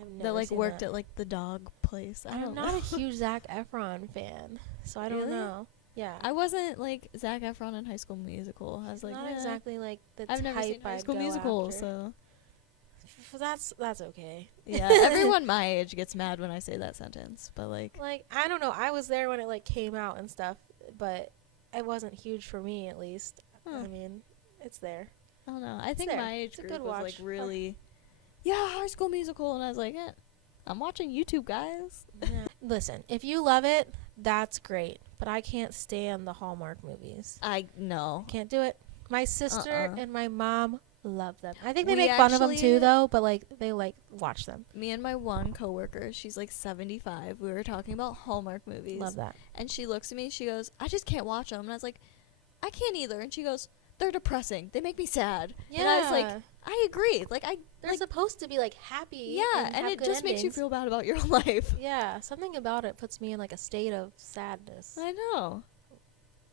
I've never that like seen worked that. at like the dog place. I I'm don't not know. a huge Zac Efron fan, so I don't Really? know. Yeah. I wasn't like Zac Efron in High School Musical. I was like, Not eh. exactly like the I've never seen type High I'd School go Musical, after. so That's okay. yeah. Everyone my age gets mad when I say that sentence, but like, Like, I don't know. I was there when it like came out and stuff, but it wasn't huge for me, at least. huh, I mean, it's there. I don't know. I think there. my age It's a group good was like watch. really, yeah, High School Musical, and I was like, eh, I'm watching YouTube, guys. Yeah. Listen, if you love it, that's great. But I can't stand the Hallmark movies. I know. Can't do it. My sister and my mom love them. I think they We make fun of them actually- too, though. But like, they like watch them. Me and my one coworker, she's like 75. We were talking about Hallmark movies. Love that. And she looks at me, she goes, I just can't watch them. And I was like, I can't either. And she goes, they're depressing. They make me sad. Yeah. And I was like, I agree. Like, they're like, supposed to be like happy. yeah, and have it good just makes you endings. feel bad about your life. Yeah, something about it puts me in like a state of sadness. I know.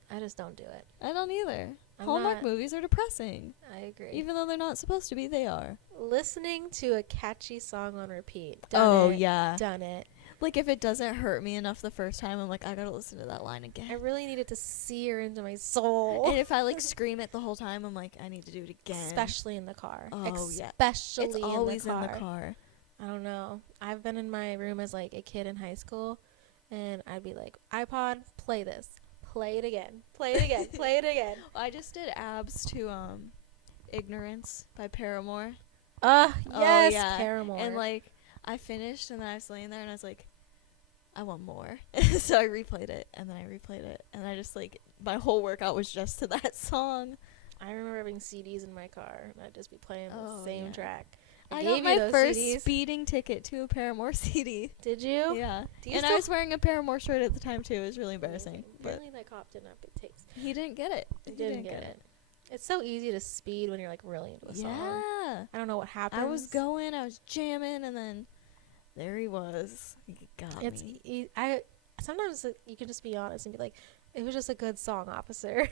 I just don't do it. I don't either. I'm Hallmark not- movies are depressing. I agree. Even though they're not supposed to be, they are. Listening to a catchy song on repeat. Yeah. Done it. Like, if it doesn't hurt me enough the first time, I'm like, I gotta listen to that line I again. really needed to sear into my soul. And if I, like, scream it the whole time, I'm like, I need to do it again. Especially in the car. Oh, yeah. Especially It's always in in the the car. car. I don't know. I've been in my room as like a kid in high school, and I'd be like, iPod, play this. Play it again. Play it again. Play it again. I just did Abs to Ignorance by Paramore. Yes, Oh, yeah. Paramore. And like I finished and then I was laying there and I was like, I want more. So I replayed it and then I replayed it and I just like my whole workout was just to that song. I remember having CDs in my car, and I'd just be playing the same yeah. track. I gave got my you those first CDs. speeding ticket to a Paramore CD. Did you? Yeah. Do you And I still- was wearing a Paramore shirt at the time too. It was really embarrassing. But Apparently that cop didn't have good taste. he didn't get it. He didn't get it. It's so easy to speed when you're like really into a song. Yeah. I don't know what happened. I was jamming, and then there he was. He got me. Sometimes you can just be honest and be like, it was just a good song, officer.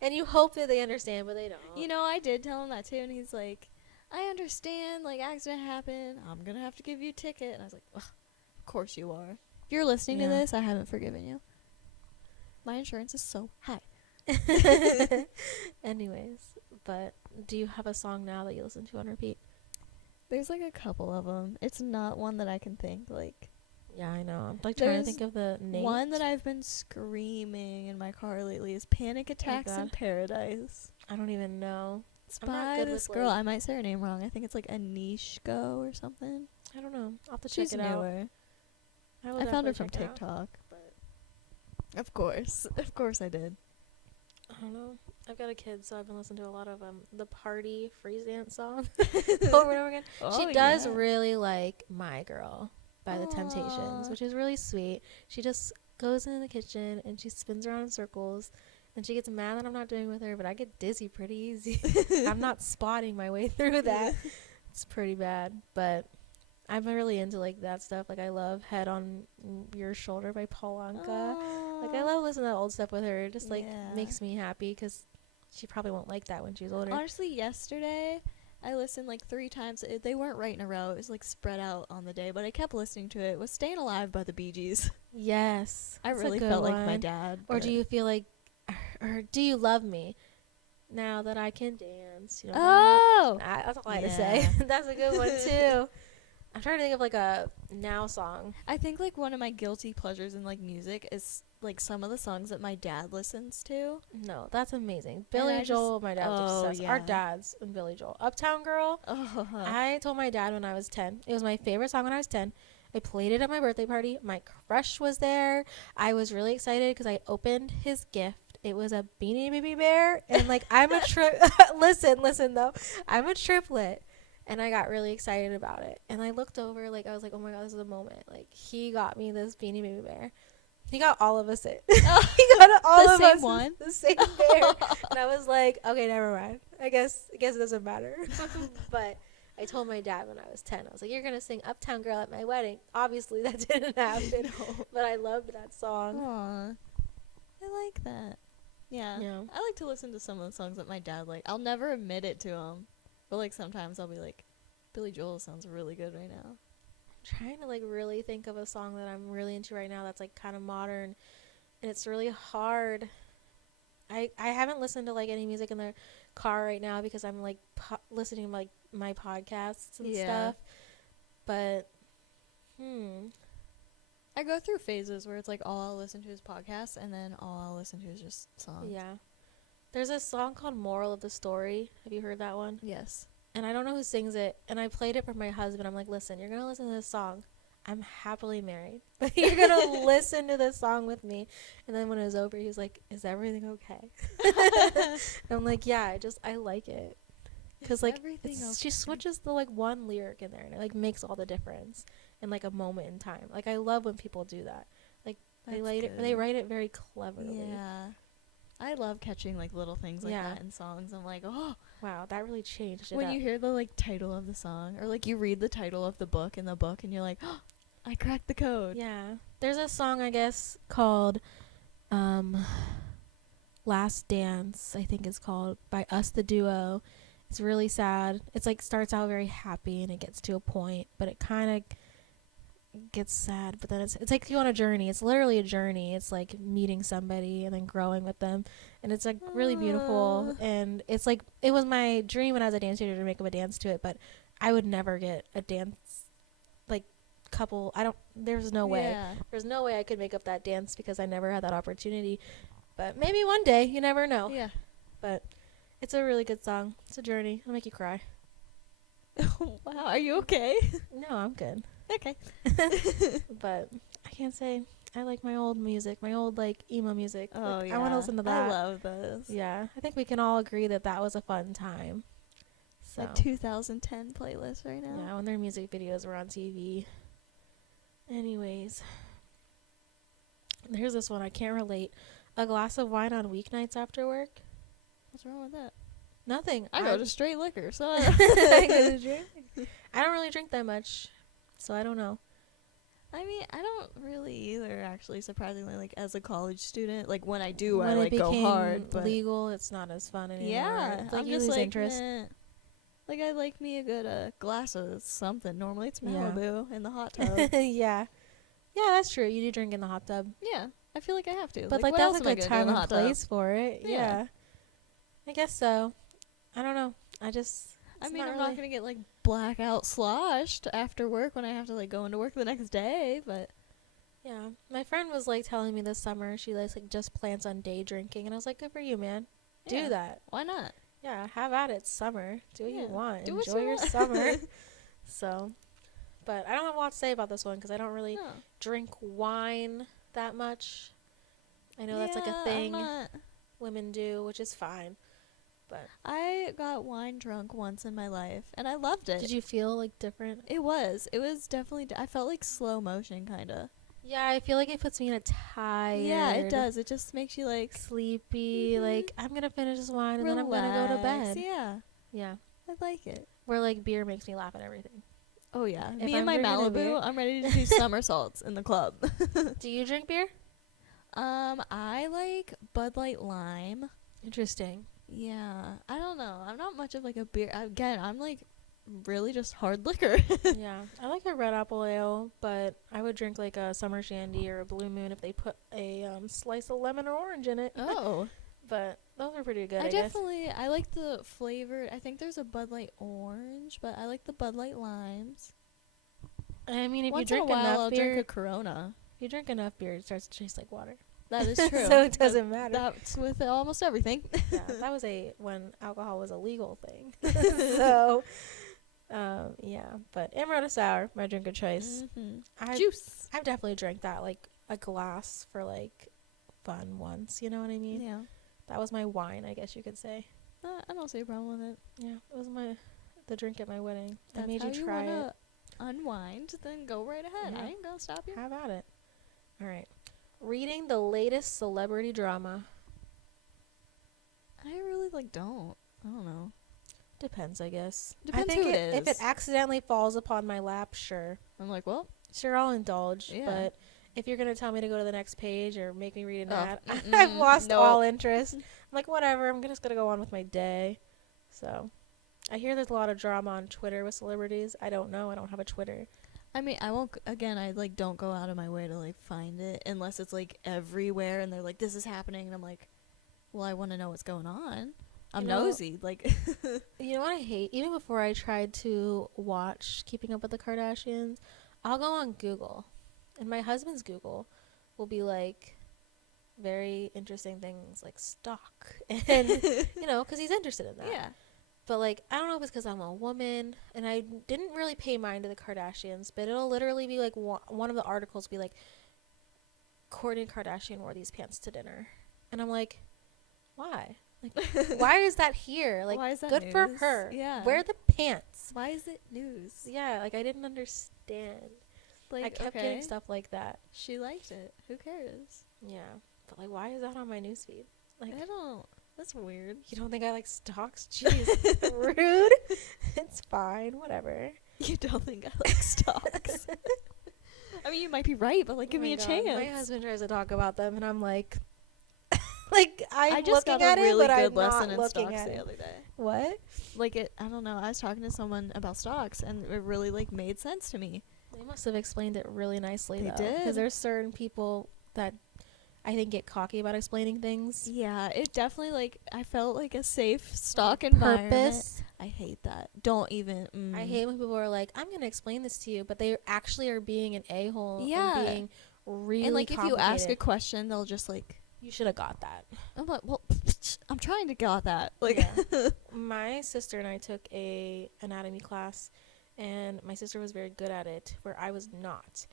And you hope that they understand, but they don't. You know, I did tell him that too, and he's like, I understand, like, accident happened. I'm going to have to give you a ticket. And I was like, ugh, of course you are. If you're listening to Yeah. this, I haven't forgiven you. My insurance is so high. Anyways, but do you have a song now that you listen to on repeat? There's, like, a couple of them. It's not one that I can think, like. Yeah, I know. I'm like trying to There's think of the name. One that I've been screaming in my car lately is Panic Attacks in God. Paradise. I don't even know. It's I'm not by good this with, girl. like- I might say her name wrong. I think it's, like, Anishko or something. I don't know. I'll have to She's check it out. newer. will I found her definitely from check it out, TikTok. but Of course. Of course I did. I don't know. I've got a kid, so I've been listening to a lot of the party freeze dance song over and over again. She does really like My Girl by the Temptations, Aw. which is really sweet. She just goes in the kitchen and she spins around in circles, and she gets mad that I'm not doing with her, but I get dizzy pretty easy. I'm not spotting my way through that. It's pretty bad, but I'm really into like that stuff. Like I love Head on Your Shoulder by Paul Anka. Like I love listening to that old stuff with her. It just like Yeah. makes me happy because she probably won't like that when she's older. Honestly, yesterday I listened like 3 times. They weren't right in a row. It was like spread out on the day, but I kept listening to it. It was Staying Alive by the Bee Gees. Yes, I that's a really good felt like my one. dad. Or but- do you feel like, or do you love me now that I can dance? You know, Oh! that's all I had to say. Yeah. That's a good one too. I'm trying to think of like a now song. I think like one of my guilty pleasures in like music is like some of the songs that my dad listens to. No, that's amazing. I Billy just- Joel, my dad's oh, obsessed. Our yeah. dads and Billy Joel. Uptown Girl. Oh. I told my dad when I was 10. It was my favorite song when I was 10. I played it at my birthday party. My crush was there. I was really excited because I opened his gift. It was a Beanie Baby Bear. And, like, I'm a listen, though. I'm a triplet. And I got really excited about it. And I looked over, like, I was like, oh, my God, this is the moment. Like, he got me this Beanie Baby Bear. He got all of us it. He got all The of same us one? the same bear. And I was like, okay, never mind. I guess it doesn't matter. But I told my dad when I was 10, I was like, you're going to sing Uptown Girl at my wedding. Obviously, that didn't happen. No. But I loved that song. Aw. I like that. Yeah. Yeah. I like to listen to some of the songs that my dad like. I'll never admit it to him. But like sometimes I'll be like, Billy Joel sounds really good right now. trying to like really think of a song that I'm really into right now that's like kind of modern, and it's really hard. I haven't listened to like any music in the car right now because I'm like listening to like my podcasts and stuff. But I go through phases where it's like all I'll listen to is podcasts, and then all I'll listen to is just songs. yeah. There's a song called Moral of the Story. Have you heard that one? Yes. And I don't know who sings it. And I played it for my husband. I'm like, listen, you're going to listen to this song. I'm happily married. But you're going to listen to this song with me. And then when it was over, he was like, is everything okay? And I'm like, yeah, I like it. Because, like, she switches the, like, one lyric in there. And it, like, makes all the difference in, like, a moment in time. Like, I love when people do that. Like, they write it very cleverly. Yeah. I love catching like little things like that in songs. I'm like, oh wow, that really changed it when up. you hear the like title of the song, or like you read the title of the book in the book and you're like, oh, I cracked the code. Yeah. There's a song I guess called Last Dance, I think it's called, by Us the Duo. It's really sad. It's like starts out very happy and it gets to a point, but it kind of gets sad, but then it's like you on a journey. It's literally a journey. It's like meeting somebody and then growing with them, and it's like really beautiful. And it's like it was my dream when I was a dance teacher to make up a dance to it, but I would never get a dance like couple. There's no way. There's no way I could make up that dance because I never had that opportunity. But maybe one day, you never know. Yeah. But it's a really good song. It's a journey. It'll make you cry. Wow, are you okay? No, I'm good. Okay. But I can't say I like my old music, my old like emo music. Oh like, yeah, I want to listen to that. I love those. Yeah, I think we can all agree that was a fun time. So Like 2010 playlist right now. Yeah, when their music videos were on TV. Anyways, here's this one I can't relate. A glass of wine on weeknights after work. What's wrong with that? Nothing. I go to straight liquor, so I go to drink. I don't really drink that much, so I don't know. I mean, I don't really either, actually, surprisingly, like, as a college student. Like, when I do, I, like, go hard. But legal, it's not as fun anymore. Yeah. It's like I'm you just lose like, interest. meh. Like, I like me a good glass of something. Normally, it's Malibu in the hot tub. Yeah. Yeah, that's true. You do drink in the hot tub. Yeah. I feel like I have to. But, like that's a good time and place for it. Yeah. I guess so. I don't know. I mean, I'm not going to get, like, blackout sloshed after work when I have to, like, go into work the next day, but... Yeah. My friend was, like, telling me this summer she, like, just plans on day drinking, and I was like, good for you, man. Do that. Why not? Yeah, have at it. It's summer. Do what you want. Do Enjoy your summer. So, but I don't have a lot to say about this one because I don't really drink wine that much. I know that's, like, a thing women do, which is fine. But I got wine drunk once in my life, and I loved it. Did you feel, like, different? It was definitely... I felt like slow motion, kind of. Yeah, I feel like it puts me in a tired... Yeah, it does. It just makes you, like... sleepy. Like, I'm going to finish this wine, and then I'm going to go to bed. Yeah. Yeah. I like it. Where, like, beer makes me laugh at everything. Oh, yeah. If Me and I'm my drinking a beer- Malibu, I'm ready to do somersaults in the club. Do you drink beer? I like Bud Light Lime. Interesting. Yeah. I don't know. I'm not much of, like, a beer... Again, I'm, like, really just hard liquor. Yeah. I like a red apple ale, but I would drink, like, a summer shandy or a blue moon if they put a slice of lemon or orange in it. Oh. But those are pretty good, I guess. I like the flavor. I think there's a Bud Light Orange, but I like the Bud Light Limes. I mean, if Once you drink in a while, enough I'll beer... drink a Corona. If you drink enough beer, it starts to taste like water. That is true. So it doesn't matter. That's with almost everything. Yeah, that was when alcohol was a legal thing. So, yeah. But Amaretto Sour, my drink of choice. Mm-hmm. Juice. I've definitely drank that, like, a glass for, like, fun once. You know what I mean? Yeah. That was my wine, I guess you could say. I don't see a problem with it. Yeah, it was the drink at my wedding. That's I made how you try it. Unwind, then go right ahead. Yeah. I ain't gonna stop you. Have at it. All right. Reading the latest celebrity drama. I really don't. I don't know. Depends, I guess. Depends I think who it is. If it accidentally falls upon my lap, sure. I'm like, well, sure, I'll indulge. Yeah. But if you're gonna tell me to go to the next page or make me read an Oh, ad, I've lost nope. all interest. I'm like, whatever. I'm just gonna go on with my day. So, I hear there's a lot of drama on Twitter with celebrities. I don't know. I don't have a Twitter. I mean, I won't. Again, I like don't go out of my way to like find it unless it's like everywhere and they're like, "This is happening," and I'm like, "Well, I want to know what's going on. I'm nosy." Like, you know what I hate? Even before I tried to watch Keeping Up with the Kardashians, I'll go on Google, and my husband's Google will be like very interesting things like stock, and because he's interested in that. yeah. But, like, I don't know if it's because I'm a woman, and I didn't really pay mind to the Kardashians, but it'll literally be, like, one of the articles be, like, Kourtney Kardashian wore these pants to dinner. And I'm like, why? Like, why is that here? Like, why is that good news? for her. Yeah. Wear the pants. Why is it news? Yeah, like, I didn't understand. Like, I kept getting stuff like that. She liked it. Who cares? Yeah. But, like, why is that on my newsfeed? Like, I don't. That's weird. You don't think I like stocks? Jeez. Rude. It's fine. Whatever. You don't think I like stocks? I mean, you might be right, but like, give me a chance. My husband tries to talk about them, and I'm like, I just looking got at a really it, but good I'm lesson not in looking stocks at the it. other day. What? Like I don't know. I was talking to someone about stocks, and it really like made sense to me. They must have explained it really nicely. They though, did. because there's certain people that I think get cocky about explaining things. Yeah, it definitely like I felt like a safe stock environment. Purpose. I hate that. Don't even. I hate when people are like, "I'm gonna explain this to you," but they actually are being an a-hole. Yeah. And being really and like if you ask a complicated. question, they'll just like. You should have got that. I'm like, well, I'm trying to get that. Like, yeah. My sister and I took a anatomy class, and my sister was very good at it, where I was not.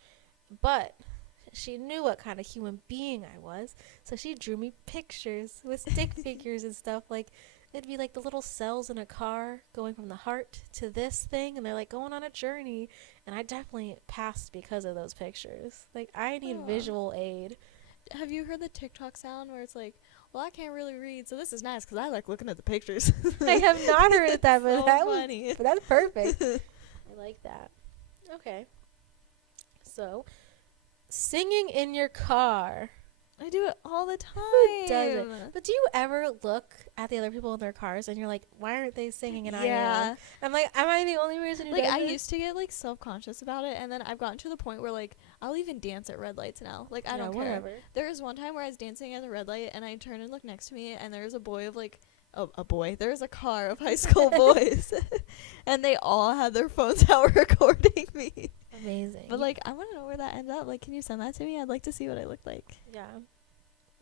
But she knew what kind of human being I was, so she drew me pictures with stick figures and stuff. Like, it'd be like the little cells in a car going from the heart to this thing, and they're like going on a journey. And I definitely passed because of those pictures. Like, I need visual aid. Have you heard the TikTok sound where it's like, well, I can't really read, so this is nice because I like looking at the pictures. I have not heard that, but so that funny. but that's perfect. I like that. Okay. So, singing in your car. I do it all the time. Who doesn't? But do you ever look at the other people in their cars and you're like, why aren't they singing and I am? I'm like, am I the only person who like does I this? used to get like self-conscious about it, and then I've gotten to the point where like I'll even dance at red lights now. Like I don't care. Whatever. There was one time where I was dancing at the red light, and I turned and looked next to me, and there was a boy of like a boy. There was a car of high school boys, and they all had their phones out recording me. Amazing. But like I want to know where that ended up. Like, can you send that to me? I'd like to see what I looked like. Yeah.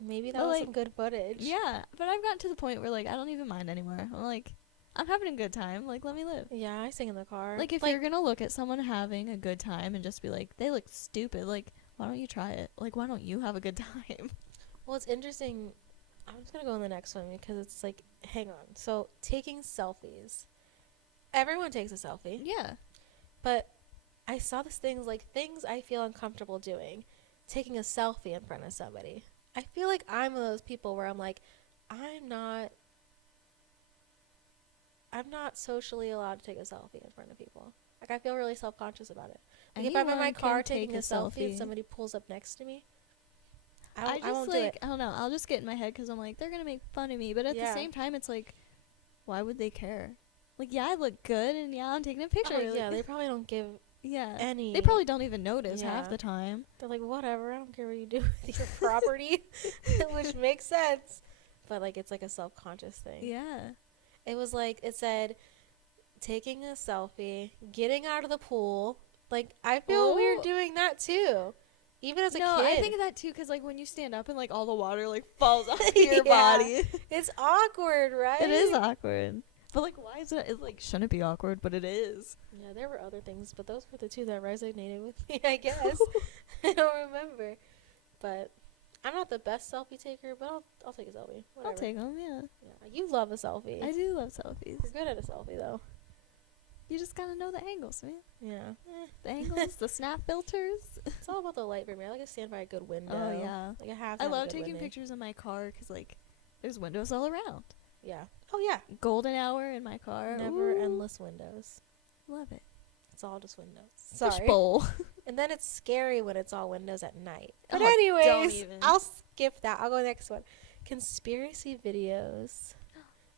Maybe that But, was like, some good footage. Yeah, but I've gotten to the point where like I don't even mind anymore. I'm like, I'm having a good time. Like, let me live. Yeah, I sing in the car. Like, if you're gonna look at someone having a good time and just be like, they look stupid, like, why don't you try it? Like, why don't you have a good time? Well, it's interesting. I'm just going to go on the next one because it's like, hang on. So, taking selfies. Everyone takes a selfie. Yeah. But I saw this things like things I feel uncomfortable doing. Taking a selfie in front of somebody. I feel like I'm one of those people where I'm like, I'm not socially allowed to take a selfie in front of people. Like, I feel really self-conscious about it. Like, if I'm in my car taking a selfie and somebody pulls up next to me, I won't do it. I don't know. I'll just get in my head because I'm like, they're going to make fun of me. But at the same time, it's like, why would they care? Like, yeah, I look good, and yeah, I'm taking a picture. Oh, yeah, they probably don't give any. They probably don't even notice half the time. They're like, whatever, I don't care what you do with your property, which makes sense. But, like, it's like a self-conscious thing. Yeah. It was like, it said, taking a selfie, getting out of the pool. Like, I feel weird doing that, too. Even as a kid. No, I think of that, too, because, like, when you stand up and, like, all the water, like, falls off your body. It's awkward, right? It is awkward. But, like, why is it? It, like, shouldn't be awkward, but it is. Yeah, there were other things, but those were the two that resonated with me, I guess. I don't remember. But I'm not the best selfie taker, but I'll take a selfie. Whatever. I'll take them, yeah. You love a selfie. I do love selfies. You're good at a selfie, though. You just gotta know the angles, man. Yeah. The angles, the snap filters. It's all about the light for me. I like to stand by a good window. Oh, yeah. Like, I have I to have a love good taking window. pictures in my car because, like, there's windows all around. Yeah. Oh, yeah. Golden hour in my car. Never Ooh. endless windows. Love it. It's all just windows. Sorry. Fishbowl. And then it's scary when it's all windows at night. But Oh, don't anyways, even. I'll skip that. I'll go to the next one. Conspiracy videos.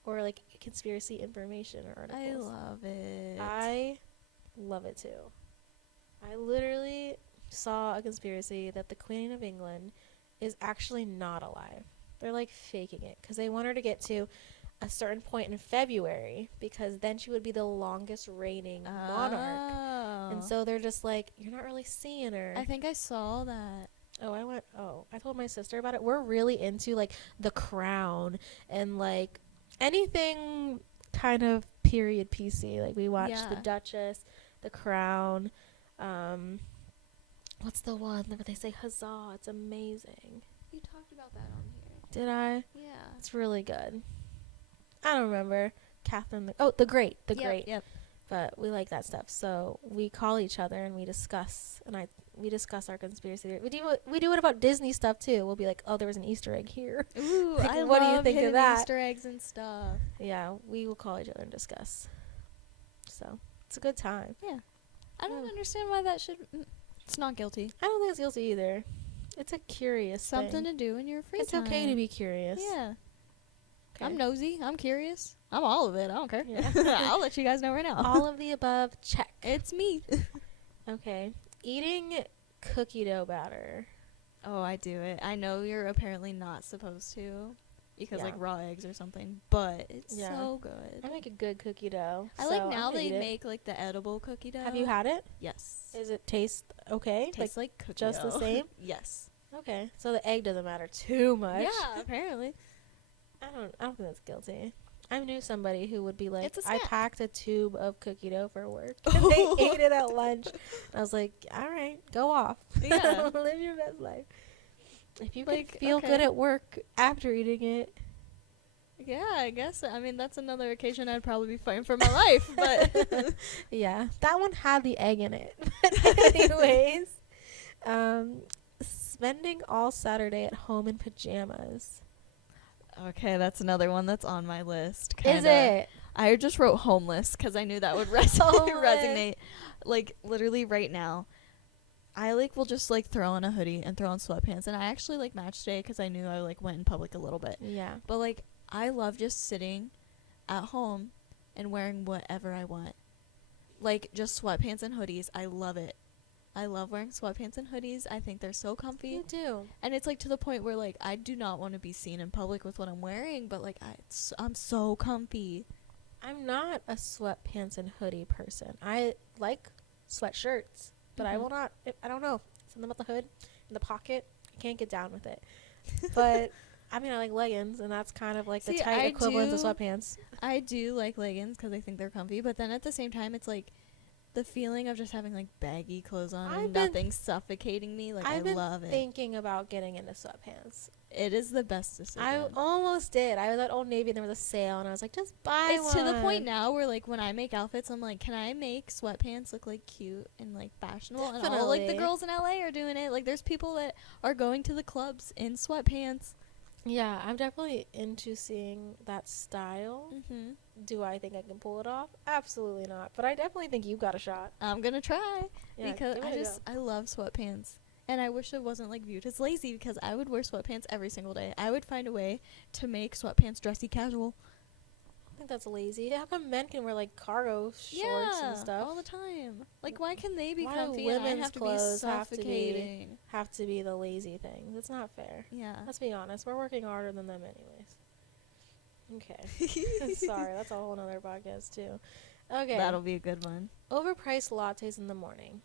Or, like, conspiracy information or articles. I love it. I love it, too. I literally saw a conspiracy that the Queen of England is actually not alive. They're like faking it because they want her to get to a certain point in February because then she would be the longest reigning monarch. And so they're just like, you're not really seeing her. I think I saw that. I told my sister about it. We're really into like The Crown and like anything kind of period PC. Like we watched The Duchess, The Crown. What's the one where they say huzzah? It's amazing. You talked about that on here. Did I? Yeah. It's really good. I don't remember. The Great. Yep. But we like that stuff. So we call each other and we discuss we discuss our conspiracy theory. We do it about Disney stuff too. We'll be like, oh, there was an Easter egg here. Ooh, like, I what love do you think hidden of that? Easter eggs and stuff. Yeah, we will call each other and discuss. So it's a good time. Yeah. I don't understand why that should. It's not guilty. I don't think it's guilty either. It's a curious Something thing. to do in your free It's time. okay to be curious. Yeah. Okay. I'm nosy. I'm curious. I'm all of it. I don't care. Yeah. I'll let you guys know right now. All of the above, check. It's me. Okay. Eating cookie dough batter. Oh, I do it. I know you're apparently not supposed to because Yeah. like raw eggs or something, but it's so good. I make a good cookie dough. I so like now I'm gonna they eat it. make like the edible cookie dough. Have you had it? Yes. Does it taste okay? Tastes like cookie just dough. the same? Yes. Okay. So the egg doesn't matter too much. Yeah, apparently. I don't think that's guilty. I knew somebody who would be like, It's a I snack. packed a tube of cookie dough for work. And they ate it at lunch. I was like, all right, go off. Yeah. Live your best life. If you Like, can feel okay. good at work after eating it. Yeah, I guess. I mean, that's another occasion I'd probably be fighting for my life, but Yeah, that one had the egg in it. But anyways, spending all Saturday at home in pajamas. okay, that's another one that's on my list. Is it? I just wrote homeless because I knew that would resonate. Like, literally right now, I, like, will just, like, throw on a hoodie and throw on sweatpants. And I actually, like, matched today because I knew I, like, went in public a little bit. Yeah. But, like, I love just sitting at home and wearing whatever I want. Like, just sweatpants and hoodies. I love it. I love wearing sweatpants and hoodies. I think they're so comfy. You do. And it's, like, to the point where, like, I do not want to be seen in public with what I'm wearing. But, like, I'm so comfy. I'm not a sweatpants and hoodie person. I like sweatshirts, but I will not. I don't know. Send them at the hood, in the pocket. I can't get down with it. But I mean, I like leggings, and that's kind of like the See, tight I equivalent of do- sweatpants. I do like leggings because I think they're comfy. But then at the same time, it's, like, the feeling of just having, like, baggy clothes on and nothing suffocating me. Like, I love it. Thinking about getting into sweatpants. It is the best decision. I almost did. I was at Old Navy and there was a sale and I was like, just buy It's one. to the point now where, like, when I make outfits, I'm like, can I make sweatpants look, like, cute and, like, fashionable? And all, like, the Definitely. girls in LA are doing it. Like, there's people that are going to the clubs in sweatpants. Yeah, I'm definitely into seeing that style. Mm-hmm. Do I think I can pull it off? Absolutely not. But I definitely think you've got a shot. I'm gonna try Yeah, because give it a go. I love sweatpants. And I wish it wasn't, like, viewed as lazy because I would wear sweatpants every single day. I would find a way to make sweatpants dressy casual. I think that's lazy. How come men can wear like cargo shorts and stuff? all the time. Like, why can they be Why do comfy and I women's have to be clothes have to be- suffocating? Have to be the lazy thing. That's not fair. Yeah. Let's be honest. We're working harder than them anyways. Okay. Sorry, that's a whole nother podcast too. Okay. That'll be a good one. Overpriced lattes in the morning.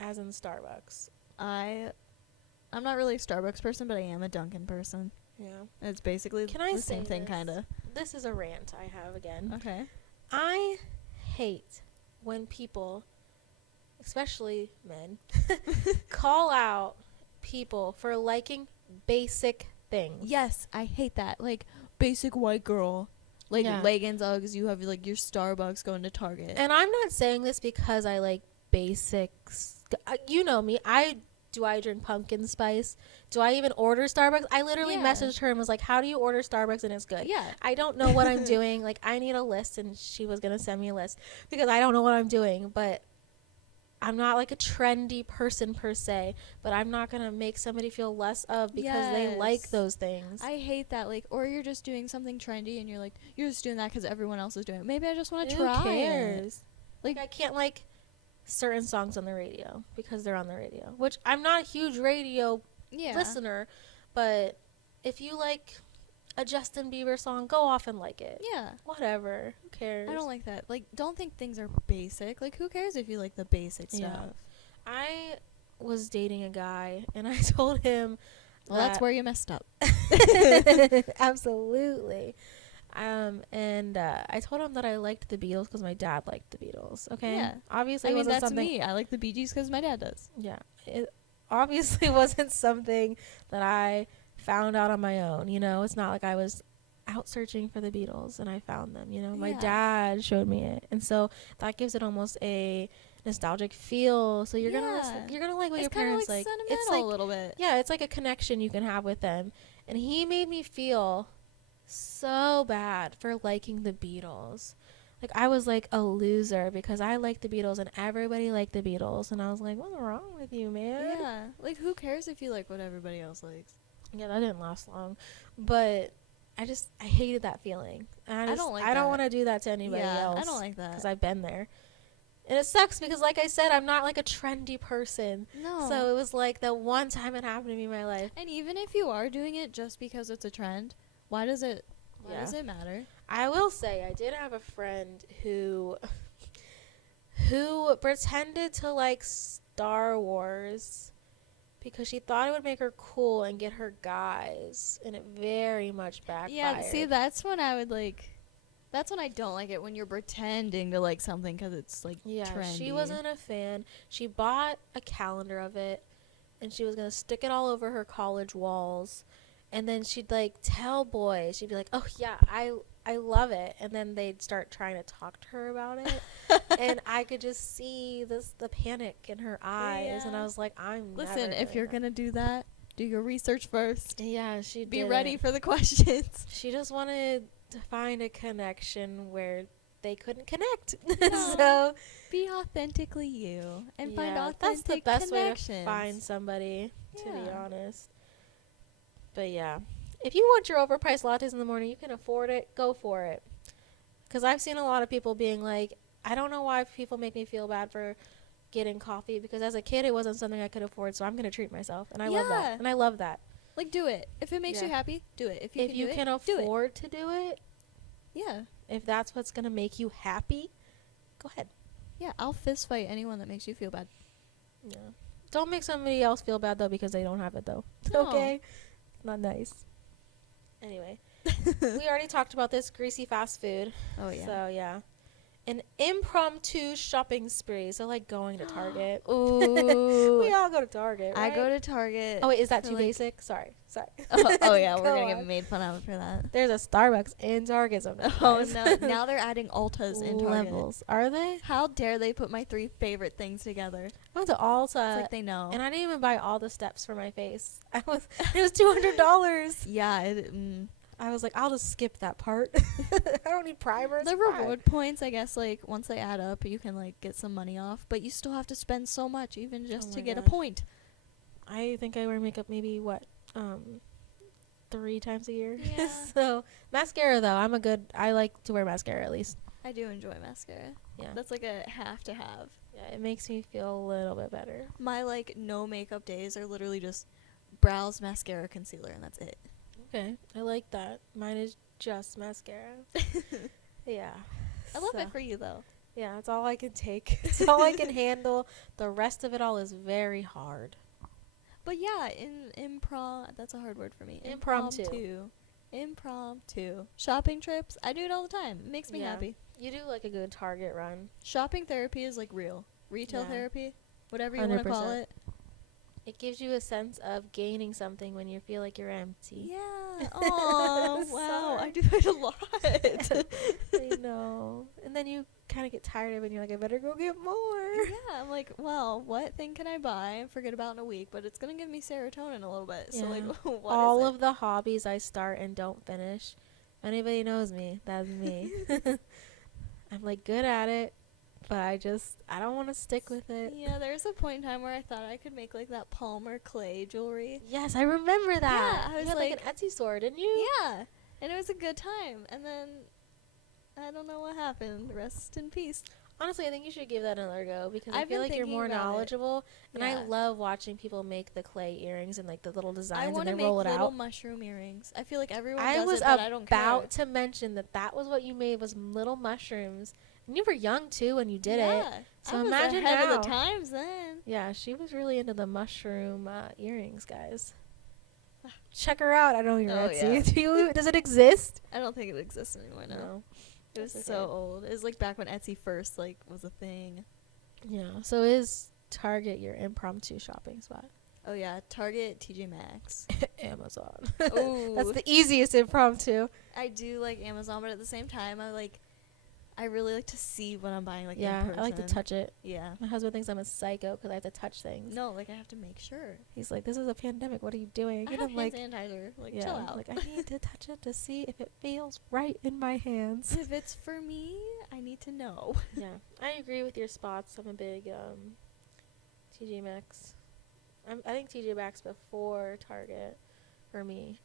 As in Starbucks. I'm not really a Starbucks person, but I am a Dunkin' person. Yeah. It's basically Can I the say same thing, this? kind of. This is a rant I have again. Okay. I hate when people, especially men, call out people for liking basic things. Yes, I hate that. Like, basic white girl. Like, Yeah. leggings, Uggs, you have, like, your Starbucks going to Target. And I'm not saying this because I like basics. You know me. Do I drink pumpkin spice? Do I even order Starbucks? I literally Yeah. messaged her and was like, how do you order Starbucks and it's good? Yeah. I don't know what I'm doing. Like, I need a list, and she was going to send me a list because I don't know what I'm doing. But I'm not like a trendy person per se, but I'm not going to make somebody feel less of because they like Yes. those things. I hate that. Like, or you're just doing something trendy and you're like, you're just doing that because everyone else is doing it. Maybe I just want to Who try it. cares? Like, I can't like certain songs on the radio because they're on the radio, which I'm not a huge radio listener, but if you like a Justin Bieber song, go off and like it. Yeah. Whatever. Who cares? I don't like that. Like, don't think things are basic. Like, who cares if you like the basic stuff? I was dating a guy, and I told him... Well, that's where you messed up. Absolutely. And I told him that I liked the Beatles because my dad liked the Beatles. Okay. Yeah. Obviously, I mean, that's something. me. I like the Bee Gees because my dad does. Yeah. It obviously wasn't something that I found out on my own. You know, it's not like I was out searching for the Beatles and I found them. You know, my dad showed me it, and so that gives it almost a nostalgic feel. So you're gonna listen, you're gonna like what your parents like. It's like a little bit. Yeah, it's like a connection you can have with them, and he made me feel so bad for liking the Beatles. Like, I was like a loser because I liked the Beatles and everybody liked the Beatles, and I was like, what's wrong with you, man? Yeah, like, who cares if you like what everybody else likes? Yeah, that didn't last long, but I hated that feeling. I don't want to do that to anybody else. I don't like that because I've been there, and it sucks because, like I said, I'm not like a trendy person. No. So it was like the one time it happened to me in my life. And even if you are doing it just because it's a trend, why does it matter? I will say I did have a friend who pretended to like Star Wars because she thought it would make her cool and get her guys, and it very much backfired. Yeah, see, that's when I don't like it, when you're pretending to like something because it's like trendy. She wasn't a fan. She bought a calendar of it, and she was going to stick it all over her college walls. And then she'd like tell boys, she'd be like, "Oh yeah, I love it," and then they'd start trying to talk to her about it, and I could just see the panic in her eyes, and I was like, Listen, if you're gonna do that, do your research first. Yeah, she'd be ready for the questions. She just wanted to find a connection where they couldn't connect. No. So be authentically you and find authentic that's the best connections. way to find somebody, to be honest. But yeah, if you want your overpriced lattes in the morning, you can afford it, go for it. Because I've seen a lot of people being like, I don't know why people make me feel bad for getting coffee, because as a kid it wasn't something I could afford, so I'm going to treat myself. And I love that. And I love that. Like, do it. If it makes you happy, do it. If you can afford to do it. Yeah. If that's what's going to make you happy, go ahead. Yeah, I'll fist fight anyone that makes you feel bad. Yeah. Don't make somebody else feel bad, though, because they don't have it, though. No. Okay? Not nice. Anyway, we already talked about this greasy fast food. Oh, yeah. So, yeah. An impromptu shopping spree. So, like going to Target. Ooh. We all go to Target, right? I go to Target. Oh, wait, is that too basic? Sorry. Oh, yeah, we're going to get made fun of for that. There's a Starbucks in Target sometimes. Oh, no. Now they're adding Ultas in Target. Levels. Are they? How dare they put my 3 favorite things together? I went to Ulta. It's like they know. And I didn't even buy all the steps for my face. It was $200. Yeah, I was like, I'll just skip that part. I don't need primer. The reward points, I guess, like, once they add up, you can, like, get some money off. But you still have to spend so much, even just to get a point. I think I wear makeup maybe, 3 times a year. Yeah. So, mascara, though. I like to wear mascara, at least. I do enjoy mascara. Yeah. That's, like, a have to have. Yeah, it makes me feel a little bit better. My, like, no makeup days are literally just brows, mascara, concealer, and that's it. Okay, I like that. Mine is just mascara. Yeah. I love it for you, though. Yeah, it's all I can take. It's all I can handle. The rest of it all is very hard. But yeah, that's a hard word for me. Impromptu. Shopping trips, I do it all the time. It makes me happy. You do like a good Target run. Shopping therapy is like real. Retail therapy, whatever you want to call it. It gives you a sense of gaining something when you feel like you're empty. Yeah. Oh, wow. I do it a lot. I know. And then you kind of get tired of it and you're like, I better go get more. Yeah. I'm like, well, what thing can I buy and forget about in a week? But it's going to give me serotonin a little bit. Yeah. So, like, what all is it? of the hobbies I start and don't finish. If anybody knows me, that's me. I'm, like, good at it. But I don't want to stick with it. Yeah, there's a point in time where I thought I could make, like, that Palmer clay jewelry. Yes, I remember that. Yeah, I was you had, like an Etsy store, didn't you? Yeah, and it was a good time. And then, I don't know what happened. Rest in peace. Honestly, I think you should give that another go because I I've feel been like you're thinking more about it. knowledgeable, and I Yeah. love watching people make the clay earrings and like the little I designs and want they to make roll it little out. mushroom earrings. I feel like everyone I does was it, but I don't care. about to mention that was what you made was little mushrooms, and you were young too when you did it. So I was imagine ahead now. of the times then. Yeah, she was really into the mushroom earrings, guys. Check her out. I don't know your Oh, Etsy. yeah. Does it exist? I don't think it exists anymore now. No. It was That's so okay. old. It was like back when Etsy first like was a thing. Yeah. So is Target your impromptu shopping spot? Oh yeah, Target, TJ Maxx. Amazon. Ooh. That's the easiest impromptu. I do like Amazon, but at the same time, I really like to see what I'm buying, like, in Yeah, person. I like to touch it. Yeah. My husband thinks I'm a psycho because I have to touch things. No, like, I have to make sure. He's like, "This is a pandemic. What are you doing?" I And have I'm hand like, sanitizer. Like, "Yeah, chill out. like I need to touch it to see if it feels right in my hands." If it's for me, I need to know. Yeah, I agree with your spots. I'm a big TJ Maxx. I think TJ Maxx before Target for me.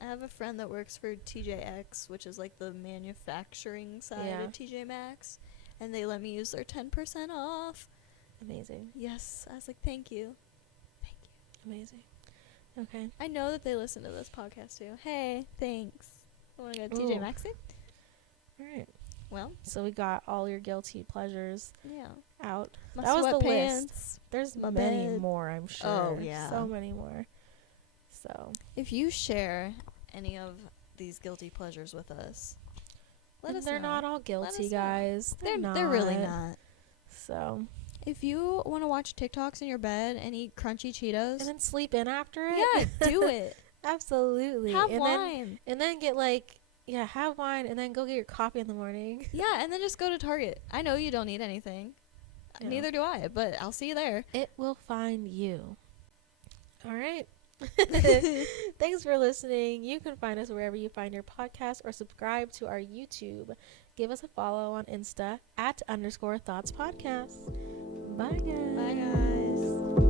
I have a friend that works for TJX, which is like the manufacturing side Yeah. of TJ Maxx, and they let me use their 10% off. Amazing. Yes, I was like, thank you. Thank you. Amazing. Okay. I know that they listen to this podcast too. Hey, thanks. I want to go to TJ Ooh. Maxx. All right. Well, So we got all your guilty pleasures yeah. out. My That was the sweatpants. list. There's my many bed. more, I'm sure. Oh, yeah. So many more. So If you share any of these guilty pleasures with us, let and us they're know. not all guilty, us know. guys. They're really not. So If you want to watch TikToks in your bed and eat crunchy Cheetos, and then sleep in after it. yeah, do it. Absolutely. Have and wine. Then get have wine and then go get your coffee in the morning. Yeah, and then just go to Target. I know you don't need anything. Yeah. Neither do I, but I'll see you there. It will find you. All right. Thanks for listening. You can find us wherever you find your podcast or subscribe to our YouTube. Give us a follow on Insta @_thoughts podcast. Bye guys. Bye, guys.